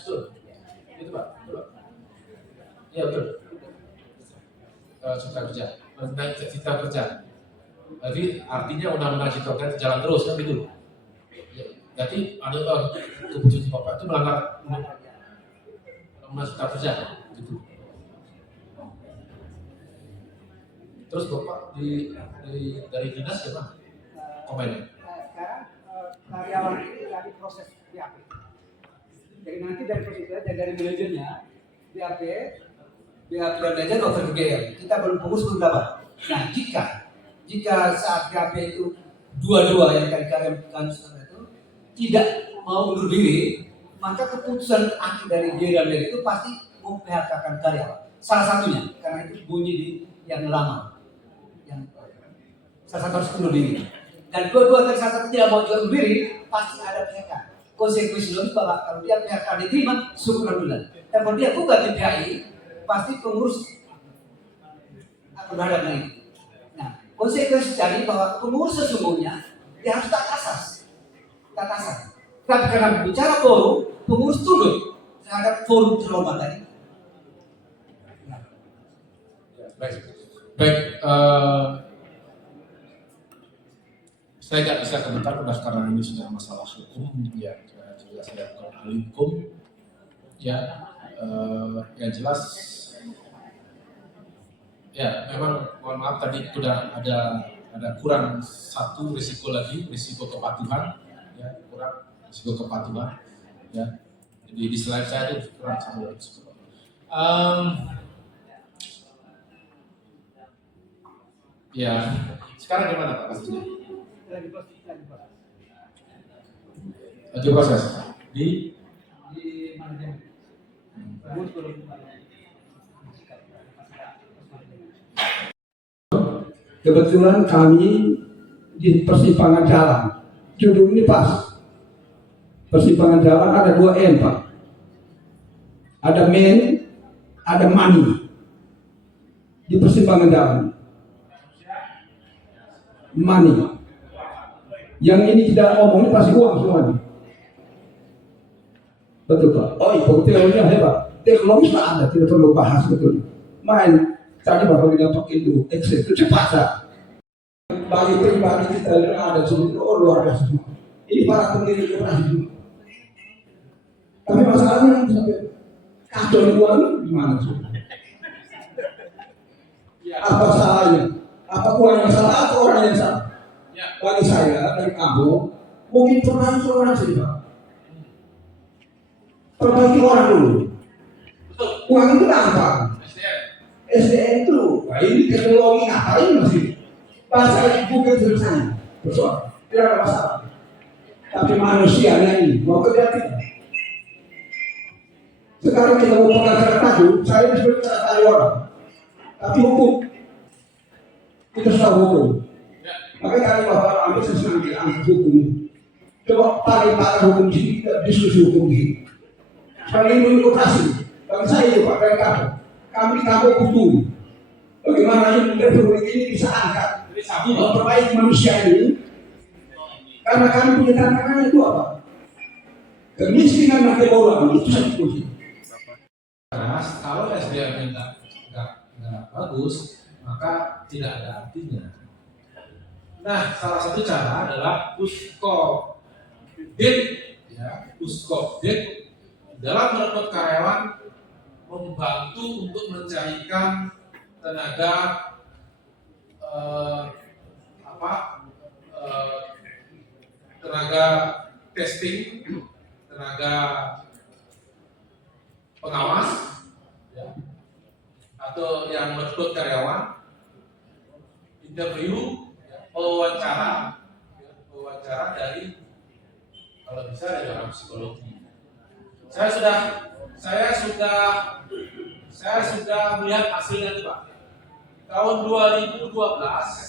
itu Pak, betul Pak? Iya betul. Cipta kerja, cipta kerja. Jadi artinya undang-undang cipta kerja itu jalan terus kan gitu. Jadi ada keputusan Bapak itu melanggar undang-undang cipta kerja, gitu. Terus Bapak dari dinas gimana? Komennya? Sekarang karyawan ini lagi proses BAP. Jadi nanti dari proses dan dari manajernya BAP dan manajer dokter GM. Kita belum fokus belum dapat. Nah jika saat BAP itu dua-dua yang tadi kalian itu tidak mau undur diri, maka keputusan akhir dari G dan D itu pasti memphk-kan karyawan. Salah satunya karena itu bunyi di yang lama, yang salah satu harus undur diri. Dan dua-dua dari salah satu tidak mau jual diri, pasti ada PHK. Konsekuensi logis bahwa kalau dia PHK diterima, syukur bulan. Dan kalau dia gugat di PHI, pasti pengurus akan berhadapan dengan itu. Nah, konsekuensi cari bahwa pengurus sesungguhnya dia harus tak asas. Tapi karena bicara forum, pengurus tunduk terhadap forum terhormat tadi. Nah. Baik. Saya tidak bisa komentar karena ini sudah masalah hukum, ya juga saya bukan ahli hukum, ya yang jelas, ya memang mohon maaf tadi sudah ada kurang satu risiko lagi, risiko kepatuhan, ya kurang risiko kepatuhan, ya jadi di slide saya itu kurang satu risiko. Ya sekarang gimana Pak kasusnya? Lagi proses di manajemen. Kebetulan kami di persimpangan jalan. Judul ini pas. Persimpangan jalan ada 2 M, Pak. Ada men, ada money. Di persimpangan jalan. Money. Yang ini tidak ngomongnya pasti uang semuanya. Betul Pak. Oh iya, teorinya hebat. Teknologi sudah ada, tidak perlu bahas betul. Main tadi Bapak bilang pakai itu Excel itu cepat Pak. Bagi pribadi kita yang ada sebelum luar biasa semua. Ini para pendiri generasi semua. Tapi masalahnya sampai kacau di uang gimana sih? Apa salahnya? Apa uang yang salah atau orang yang salah? Bagi saya dari kampung mungkin perbaiki orang sih Pak. Perbaiki orang dulu. Uang itu gampang. SDM itu, nah ini teknologi ngapain masih? Bahasa Google selesai, persoalan, tidak ada masalah. Tapi manusianya ini mau kerja tidak? Sekarang kita mau pengacara maju, saya disebut tadi orang. Tapi hukum, kita sudah hukum. Makanya kali Bapak ambil sesuatu di angka hukum. Coba paling parah hukum di sini, kita diskusi hukum di sini. Sekarang ini demokrasi, bagi saya juga dari kampung. Kami kampung butuh. Bagaimana ini republik ini bisa angkat, memperbaiki manusia ini? Karena kami punya tantangan itu apa? Kemiskinan dan kebodohan itu saja kunci. Kalau SDM nggak bagus, maka tidak ada artinya. Nah, salah satu cara adalah Puskopdit, ya, Puskopdit dalam merekrut karyawan membantu untuk mencarikan tenaga tenaga testing, tenaga pengawas, ya, atau yang merekrut karyawan, interview, ya, wawancara dari kalau bisa dari orang psikologi. Saya sudah melihat hasilnya itu, Pak. Tahun 2012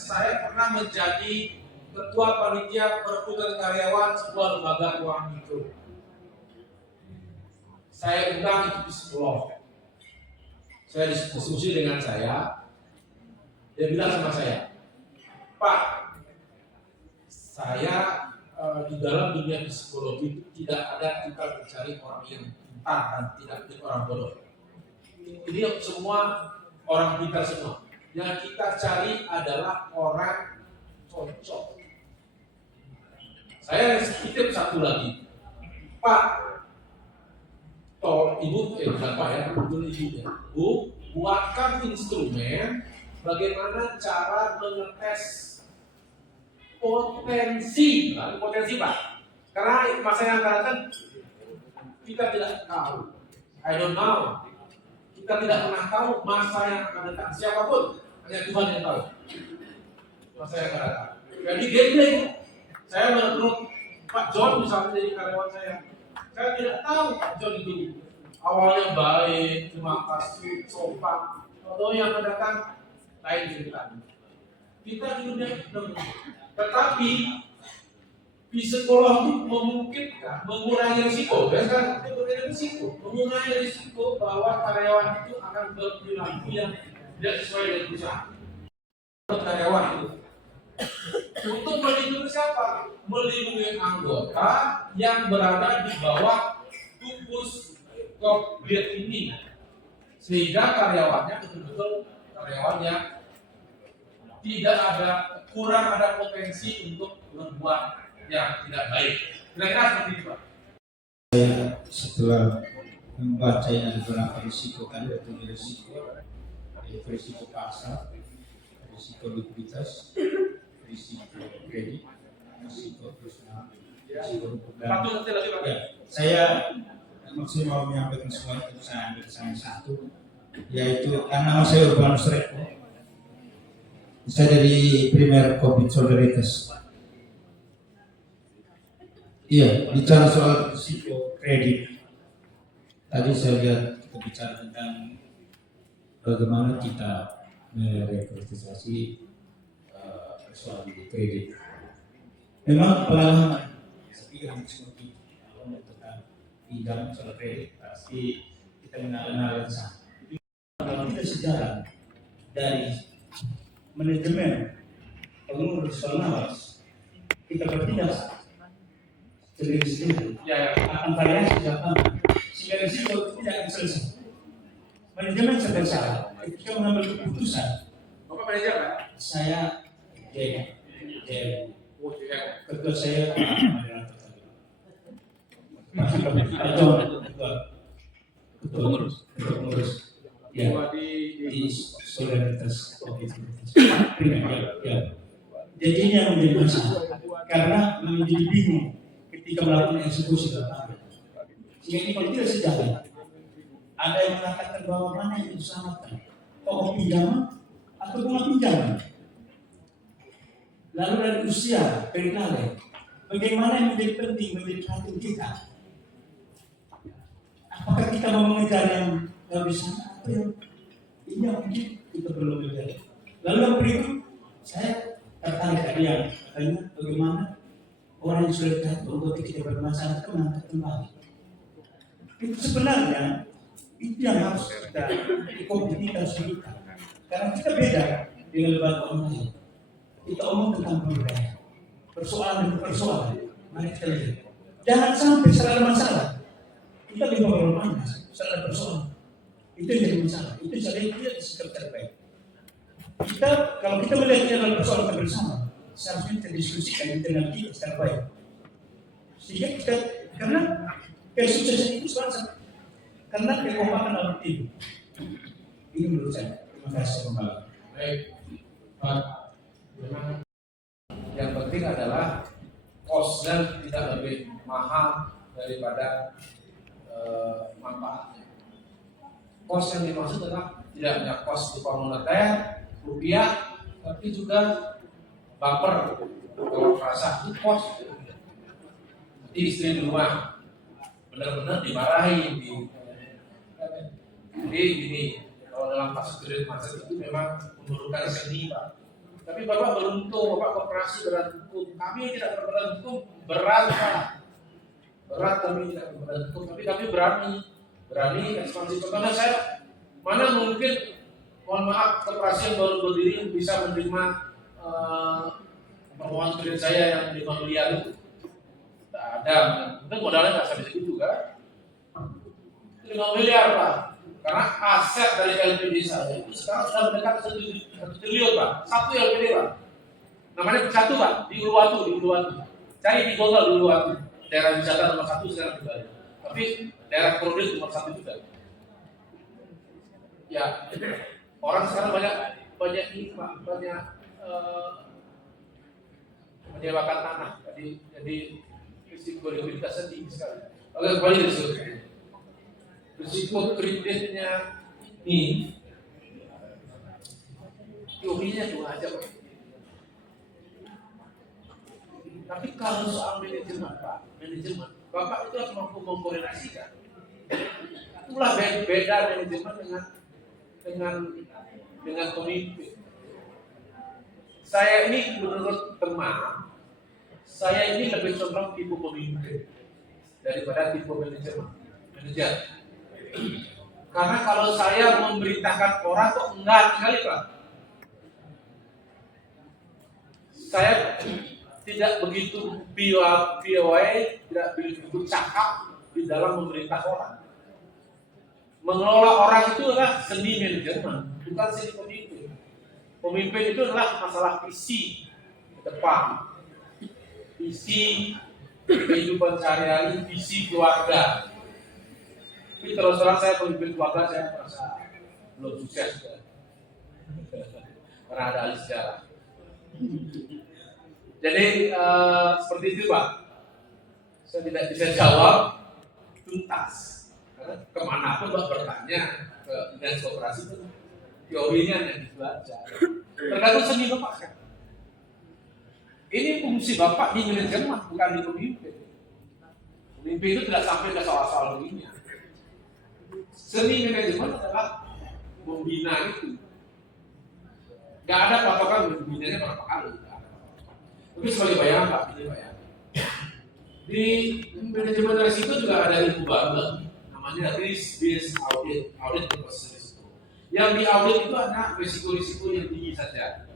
saya pernah menjadi ketua panitia perekrutan karyawan sebuah lembaga keuangan mikro. Saya undang itu psikolog. Saya diskusi dengan saya. Dia bilang sama saya, Pak, saya di dalam dunia psikologi itu tidak ada kita mencari orang yang pintar dan tidak menjadi orang bodoh. Ini semua orang pintar semua. Yang kita cari adalah orang cocok. Saya titip satu lagi, Pak, Ibu, bukan Pak ya, betul Ibu ya. Bu, buatkan instrumen bagaimana cara mengetes potensi Pak. Karena masa yang akan datang kita tidak tahu. I don't know. Kita tidak pernah tahu masa yang akan datang. Siapapun, hanya Tuhan yang tahu masa yang akan datang. Jadi gambling. Saya merekrut Pak John misalnya jadi karyawan saya. Saya tidak tahu Pak John itu awalnya baik, terima kasih, sopan. Kalau yang akan datang lain ceritanya. Kita di dunia ekonomi. Tetapi psikolog itu memungkinkan mengurangi risiko, mengurangi risiko bahwa karyawan itu akan berperilaku yang tidak sesuai dengan perusahaan. Karyawan itu untuk melindungi siapa? Melindungi anggota yang berada di bawah tubuh COVID ini, sehingga karyawannya betul-betul karyawan yang tidak kurang ada potensi untuk berbuat yang tidak baik. Kira-kira seperti itu, Pak. Saya setelah membaca beberapa risiko tadi, risiko pasar, risiko likuiditas, risiko kredit, risiko personal, risiko dan ya, saya maksimal menyampaikan semua itu. Saya ambil satu, yaitu karena saya Urbanus Reko. Saya dari Primer Covid Solidaritas. Iya, bicara soal risiko kredit. Tadi saya lihat kita bicara tentang bagaimana kita merekrutasi persoalan kredit. Memang pengalaman, saya pikir seperti kalau tentang pinjam soal kredit pasti kita mengenal sama. Kalau kita sejarah dari manajemen pengurus pengawas, kita bertindak sendiri akan variasi siapa sehingga risiko tidak akan selesai. Manajemen sedang salah ketika mengambil keputusan. Bapak manajer, Pak? Saya ketua saya pengurus ya di solidaritas COVID. Ya. Jadi ini yang menjadi masalah karena menjadi bingung ketika melakukan eksekusi lapangan. Sehingga ini kalau tidak sejalan, ada yang mengatakan bahwa mana yang diselamatkan, pokok pinjaman atau bunga pinjaman. Lalu dari usia perikale, bagaimana yang menjadi penting menjadi perhatian kita? Apakah kita mau mengejar yang di sana atau yang ini yang mungkin kita perlu belajar. Lalu yang berikut, saya tertarik tadi yang katanya bagaimana orang yang sudah lihat bahwa kita bermasalah itu mengangkat kembali. Itu sebenarnya itu yang harus kita kompetitif kita. Karena kita beda dengan lembaga orang lain. Kita omong tentang budaya, persoalan demi persoalan. Mari kita lihat. Jangan sampai selalu masalah kita di bawah mana selalu persoalan. Itu yang jadi masalah. Itu saya lihat sekitar terbaik. Kita kalau kita melihat ini adalah persoalan bersama, seharusnya kita diskusikan internal kita secara baik. Sehingga kita karena kesuksesan itu selalu karena kekompakan dalam tim. Ini menurut saya. Terima kasih kembali. Baik, Pak. Yang penting adalah cost-nya tidak lebih mahal daripada manfaatnya. Cost yang dimaksud adalah tidak hanya cost berupa moneter, rupiah, tapi juga bumper kalau frasa itu cost. Jadi istri di rumah benar-benar dimarahin. Jadi gini, kalau dalam kasus kredit macet itu memang memerlukan seni, Pak. Tapi Bapak beruntung, Bapak koperasi berat hukum. Kami tidak berberat hukum, berat Pak. Berat kami tidak berberat hukum, tapi kami berani ekspansi. Contohnya saya, mana mungkin, mohon maaf, koperasi yang baru berdiri bisa menerima permohonan kredit saya yang 5 miliar itu. Tidak ada, mungkin modalnya nggak sampai segitu kan? 5 miliar Pak. Karena aset dari LPD saya itu sekarang sudah mendekat 1 triliun Pak. Satu LPD Pak. Namanya satu Pak, di Uluwatu. Cari di Google di Uluwatu. Daerah wisata nomor 1 sekarang di Bali. Tapi daerah kredit nomor 1 juga. Ya, orang sekarang banyak ini Pak, banyak menyewakan tanah. Jadi risiko likuiditasnya tinggi sekali. Oke, kembali dari situ. Risiko kreditnya ini teorinya dua aja Pak. Tapi kalau soal manajemen Pak, Bapak itu harus mampu mengkoordinasikan. Itulah beda manajemen dengan pemimpin. Saya ini menurut teman, saya ini lebih condong tipe pemimpin daripada tipe manajer. Karena kalau saya memerintahkan orang kok enggak sekali Pak. Saya tidak begitu piawai, tidak begitu cakap di dalam memerintah orang. Mengelola orang itu adalah seni manajemen, bukan seni pemimpin. Pemimpin itu adalah masalah visi ke depan, visi kehidupan sehari-hari, visi keluarga. Tapi terus terang saya pemimpin keluarga saya merasa belum sukses karena ada ahli sejarah. Jadi seperti itu Pak. Saya tidak bisa jawab tuntas karena kemanapun Pak bertanya ke dinas koperasi itu teorinya yang dibaca. Tergantung seni Bapak kan. Ini fungsi Bapak di manajemen bukan di pemimpin. Pemimpin itu tidak sampai ke soal-soal begini. Seni manajemen adalah membina itu. Gak ada patokan membinanya berapa kali. Tapi sebagai bayangan Pak, ini bayangan. Di manajemen risiko juga ada ilmu baru, namanya risk based audit proses risiko. Yang di audit itu ada risiko-risiko yang tinggi saja.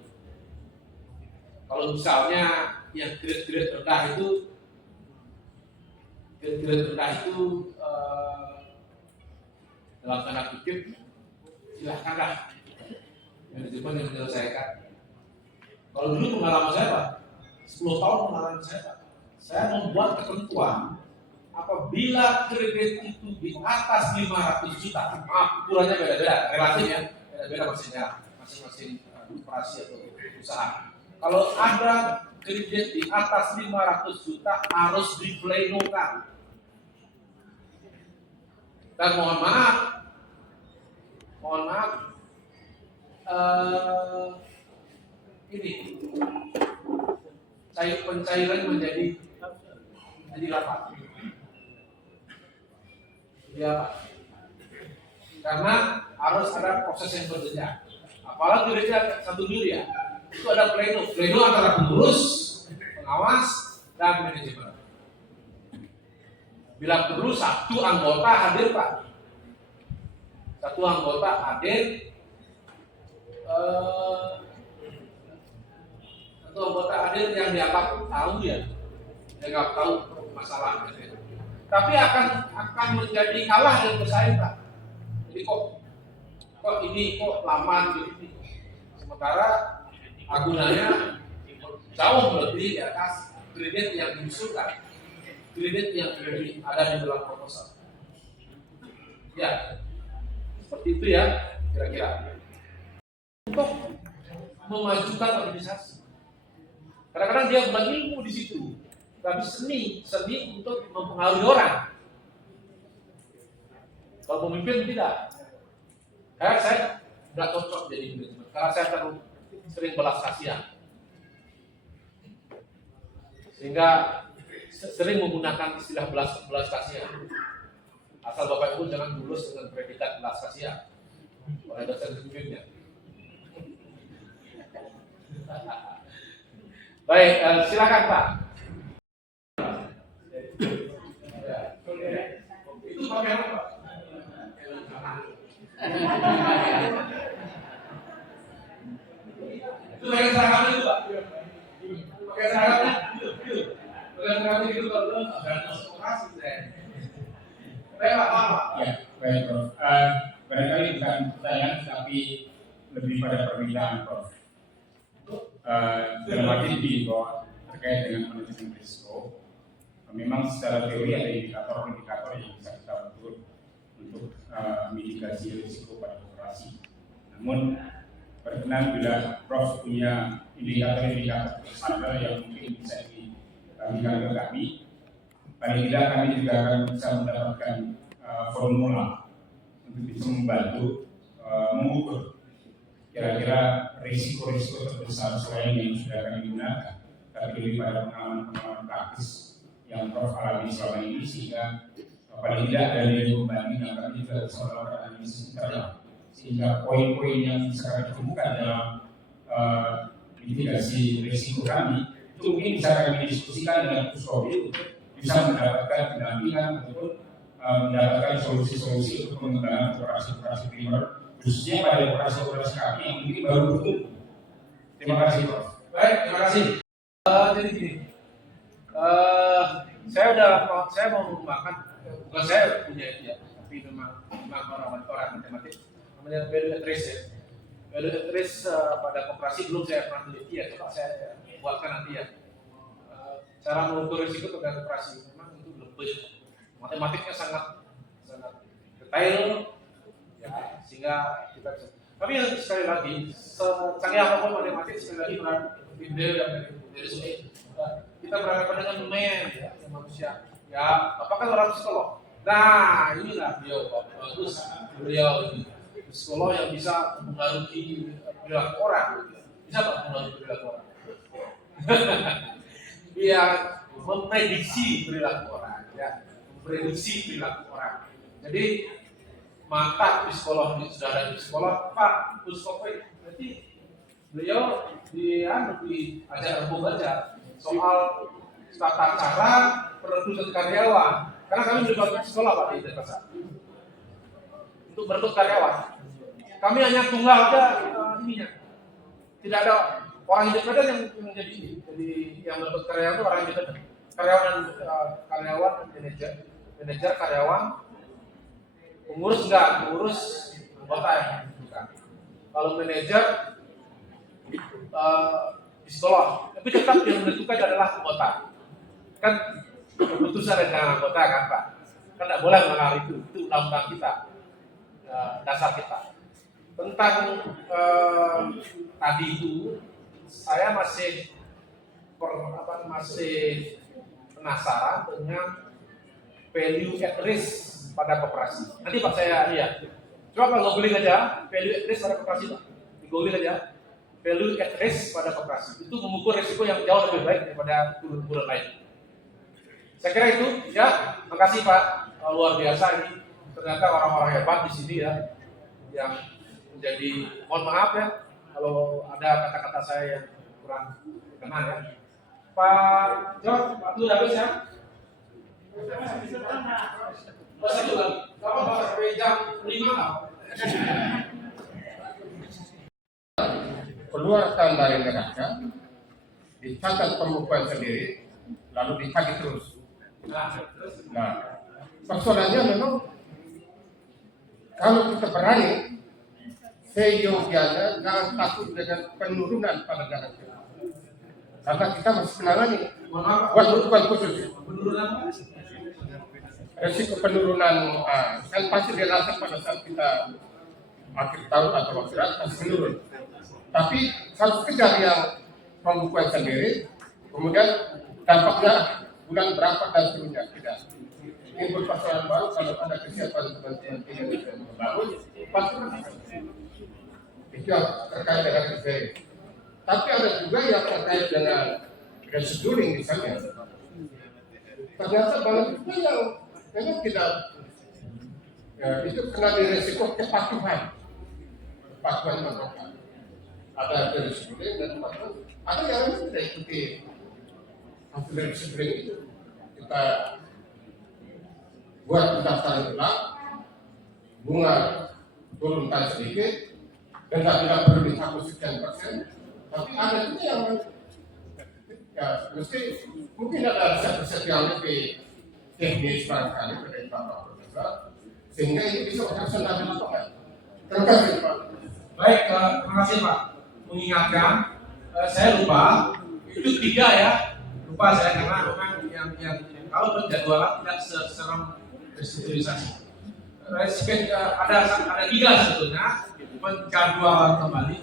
Kalau misalnya yang grade rendah itu, dalam tanda kutip silahkanlah manajemen yang menyelesaikan. Kalau dulu pengalaman saya Pak, 10 tahun pengalaman saya Pak, saya membuat ketentuan apabila kredit itu di atas 500 juta, maaf ukurannya beda-beda, relatif ya, beda-beda maksudnya masing-masing operasi atau usaha. Kalau ada kredit di atas 500 juta harus diplenokan. Dan mohon maaf, ini pencairan menjadi rapat. Karena harus ada proses yang berjenjang. Apalagi gereja 1 miliar, itu ada pleno antara pengurus, pengawas, dan manajemen. Bila perlu 1 anggota hadir Pak. 1 anggota hadir, 1 anggota hadir yang dianggap tahu ya, dianggap tahu masalahnya. Tapi akan menjadi kalah dan bersaing Pak. Jadi kok ini lama gitu. Sementara agunannya jauh melebihi di atas kredit yang diusulkan, kredit yang ada di dalam proposal. Ya, seperti itu ya kira-kira. Untuk memajukan organisasi, kadang-kadang dia bukan ilmu di situ, tapi seni untuk mempengaruhi orang. Kalau pemimpin tidak, Saya nggak cocok jadi manajemen karena saya terlalu sering belas kasihan, sehingga sering menggunakan istilah belas kasihan. Asal Bapak Ibu jangan lulus dengan predikat belas kasihan oleh dosen pembimbingnya. Baik, silakan Pak. Itu pakai apa? Itu pakai seragam itu Pak. Pakai seragamnya, pakai seragam itu kalau ada konsentrasi saya. Baik Pak. Ya, baik Prof. Barangkali bukan pertanyaan tapi lebih pada permintaan Prof. Dalam arti di bawah terkait dengan manajemen risiko, memang secara teori ada indikator-indikator yang bisa kita ukur untuk mitigasi risiko pada operasi. Namun berkenan bila Prof punya indikator-indikator standar yang mungkin bisa diberikan ke kami, paling tidak kami juga akan bisa mendapatkan formula untuk bisa membantu mengukur kira-kira risiko-risiko terbesar selain yang sudah kami gunakan, tapi lebih pada pengalaman-pengalaman praktis yang Prof alami selama ini, sehingga paling tidak dari pembanding yang kami juga bisa melakukan analisis internal, sehingga poin-poin yang bisa kami temukan dalam mitigasi risiko kami itu mungkin bisa kami diskusikan dengan Puskobi untuk bisa mendapatkan pendampingan ataupun mendapatkan solusi-solusi untuk pengembangan operasi-operasi primer, khususnya pada operasi-operasi kami yang mungkin baru bertumbuh. Terima kasih Prof. Baik, terima kasih. Jadi gini, saya mau mengembangkan, bukan saya punya itu ya, tapi memang orang matematik, namanya value at risk ya. Value at risk pada koperasi belum saya pernah teliti ya, coba saya buatkan nanti ya. Cara mengukur risiko pada koperasi memang itu lebih matematiknya sangat detail ya, sehingga kita bisa. Tapi yang sekali lagi, secanggih apapun matematik sekali lagi pindah dan dari sini kita berhadapan dengan lumayan ya, manusia. Ya, Bapak kan orang psikolog. Nah, inilah beliau ini psikolog yang bisa mempengaruhi perilaku orang. Bisa Pak mempengaruhi perilaku orang? Dia memprediksi perilaku orang, ya, memprediksi perilaku orang. Jadi mata psikolog sudah ada psikolog, Pak Puskopi, berarti beliau diajak rembuk aja soal tata cara perekrutan karyawan. Karena kami melibatkan sekolah Pak di Denpasar untuk merekrut karyawan. Kami hanya tunggal aja ininya, tidak ada orang independen yang menjadi ini. Jadi yang merekrut karyawan itu orang independen, karyawan, manajer, karyawan. Pengurus enggak, pengurus anggota yang bukan. Kalau manajer psikolog, tapi tetap yang menentukan adalah anggota. Kan keputusan dengan anggota kan Pak. Kan tidak boleh melanggar itu undang-undang kita, dasar kita. Tentang tadi itu, saya masih penasaran dengan value at risk pada koperasi. Nanti Pak saya lihat. Coba Pak googling aja value at risk pada koperasi Pak. Googling aja value at risk pada koperasi. Itu mengukur risiko yang jauh lebih baik daripada bulan lain. Saya kira itu ya. Makasih Pak. Luar biasa ini. Ternyata orang-orang hebat di sini ya, yang menjadi, mohon maaf ya kalau ada kata-kata saya yang kurang berkenan ya. Pak John, waktu habis ya. Bahasa itu lagi. Kalau bahasa sampai jam 5 keluarkan dari neraca, dicatat pembukuan sendiri, lalu ditagih terus. Nah, persoalannya memang kalau kita berani, seyogianya jangan takut dengan penurunan pada neraca. Karena kita masih menangani bukan khusus. Risiko penurunan kan pasti dirasakan pada saat kita akhir tahun atau akhirat pasti menurun. Tapi kalau kejar yang pembukuan sendiri, kemudian dampaknya bulan berapa dan seterusnya tidak. Ini persoalan baru kalau ada kesiapan teman-teman yang bisa membangun pasti Itu yang terkait dengan reserve. Tapi ada juga yang terkait dengan rescheduling misalnya. Ternyata banyak juga yang memang tidak, ya, itu kena di resiko kepatuhan patokan. Ada rescheduling dan kepatuhan. Ada yang tidak ikuti hasil rescheduling itu. Kita buat pendaftaran ulang, bunga turunkan sedikit, dan tidak perlu dihapus sekian persen. Tapi ada juga yang ya mesti mungkin ada resep-resep yang lebih teknis barangkali dari Bapak Profesor, sehingga ini bisa operasional di lapangan. Terima kasih Pak. Baik, terima kasih Pak. Mengingatkan, saya lupa itu 3 ya, lupa saya karena memang yang kalau penjadwalan tidak seserem restrukturisasi. Ada 3 sebetulnya, penjadwalan kembali,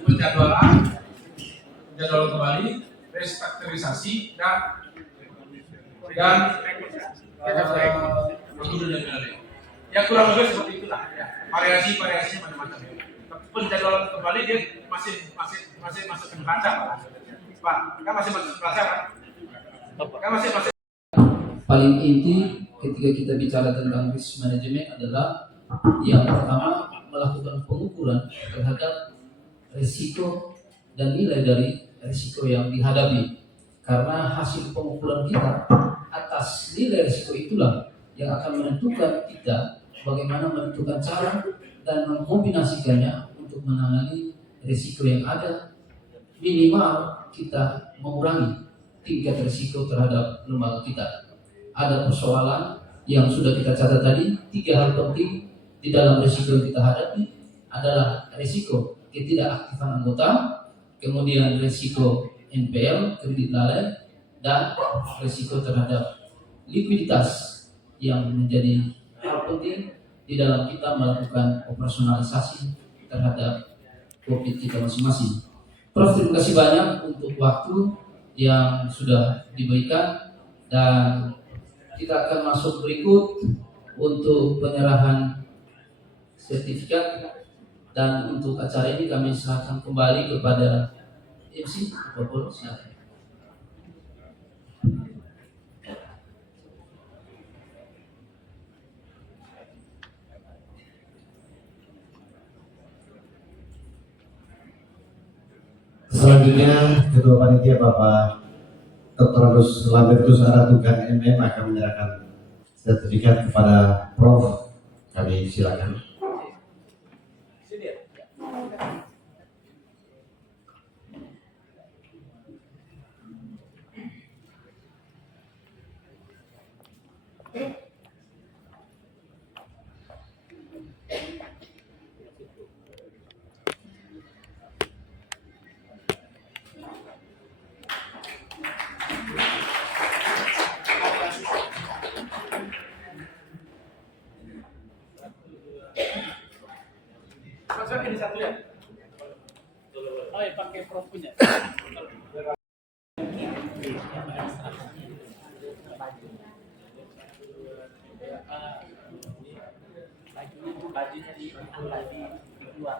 restrukturisasi dan ya kurang lebih seperti itulah ya. Variasi macam-macam. Tapi penjadwalan kembali dia masih masuk ke neraca Pak. Kan masih masuk ke neraca kan? Kan masih Paling inti ketika kita bicara tentang risk management adalah yang pertama melakukan pengukuran terhadap risiko dan nilai dari risiko yang dihadapi, karena hasil pengukuran kita atas nilai risiko itulah yang akan menentukan kita bagaimana menentukan cara dan mengkombinasikannya untuk menangani risiko yang ada. Minimal kita mengurangi tingkat risiko terhadap lembaga kita. Ada persoalan yang sudah kita catat tadi, 3 hal penting di dalam risiko yang kita hadapi adalah risiko ketidakaktifan anggota, kemudian risiko NPL, kredit lalai, dan risiko terhadap likuiditas yang menjadi hal penting di dalam kita melakukan operasionalisasi terhadap COVID kita masing-masing. Prof, terima kasih banyak untuk waktu yang sudah diberikan, dan kita akan masuk berikut untuk penyerahan sertifikat, dan untuk acara ini kami serahkan kembali kepada MC Bapak. Silakan. Selanjutnya Ketua Panitia Bapak Dr. Agus Lambertus Aratugan MM akan menyerahkan sertifikat kepada Prof. Kami silakan. ini satu ya. Oh ya, pakai Prof punya. Bajunya diangkat, dikeluar.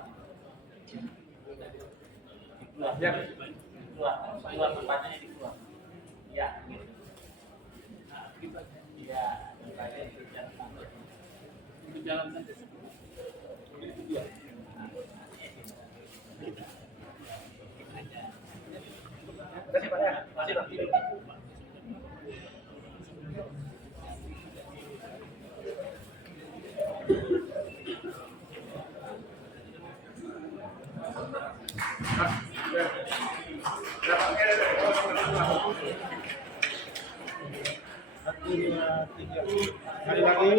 Ya, keluar tempatnya dikeluar. Ya, gitu. Nah, gitu aja. Ya, itu jalan saja. Iya. Terima kasih Pak ya. Masih Pak. Satu, dua, tiga. Sekali lagi.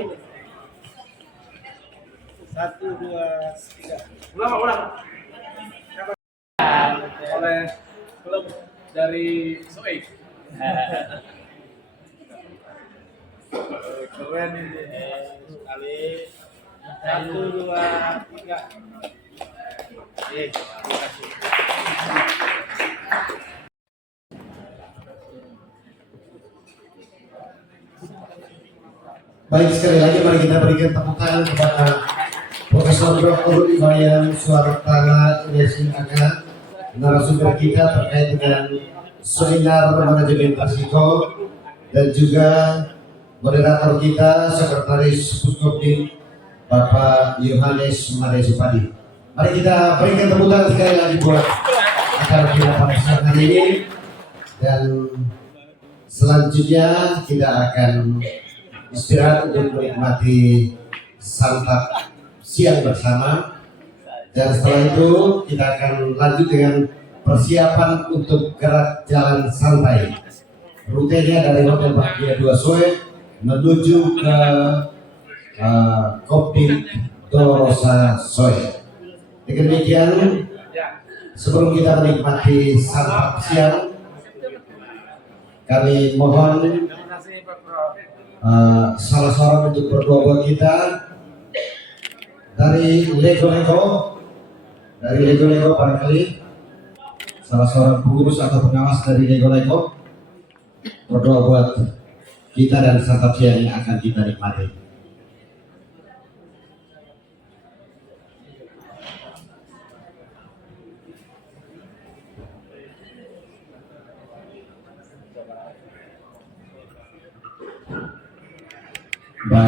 1, 2, 3. Ulang. Oleh klub dari Soek. Keren ini. Sekali. 1, 2, 3. Terima kasih. Baik, sekali lagi mari kita berikan tepuk tangan kepada Profesor Sondro Bayan Suartana Racing Aka, narasumber kita terkait dengan seminar manajemen risiko, dan juga moderator kita Sekretaris Puskopdim Bapak Yohanes Made Supadi. Mari kita berikan tepuk tangan sekali lagi buat acara kita pada siang hari ini, dan selanjutnya kita akan istirahat untuk menikmati santap siang bersama, dan setelah itu kita akan lanjut dengan persiapan untuk gerak jalan santai. Rutenya dari Hotel Bahagia 2 Soe menuju ke Kopdit Dorosa Soe. Dengan demikian, sebelum kita menikmati santap siang, kami mohon salah seorang untuk berdoa buat kita dari Lego barangkali salah seorang pengurus atau pengawas dari Lego berdoa buat kita dan santap siang yang akan kita nikmati.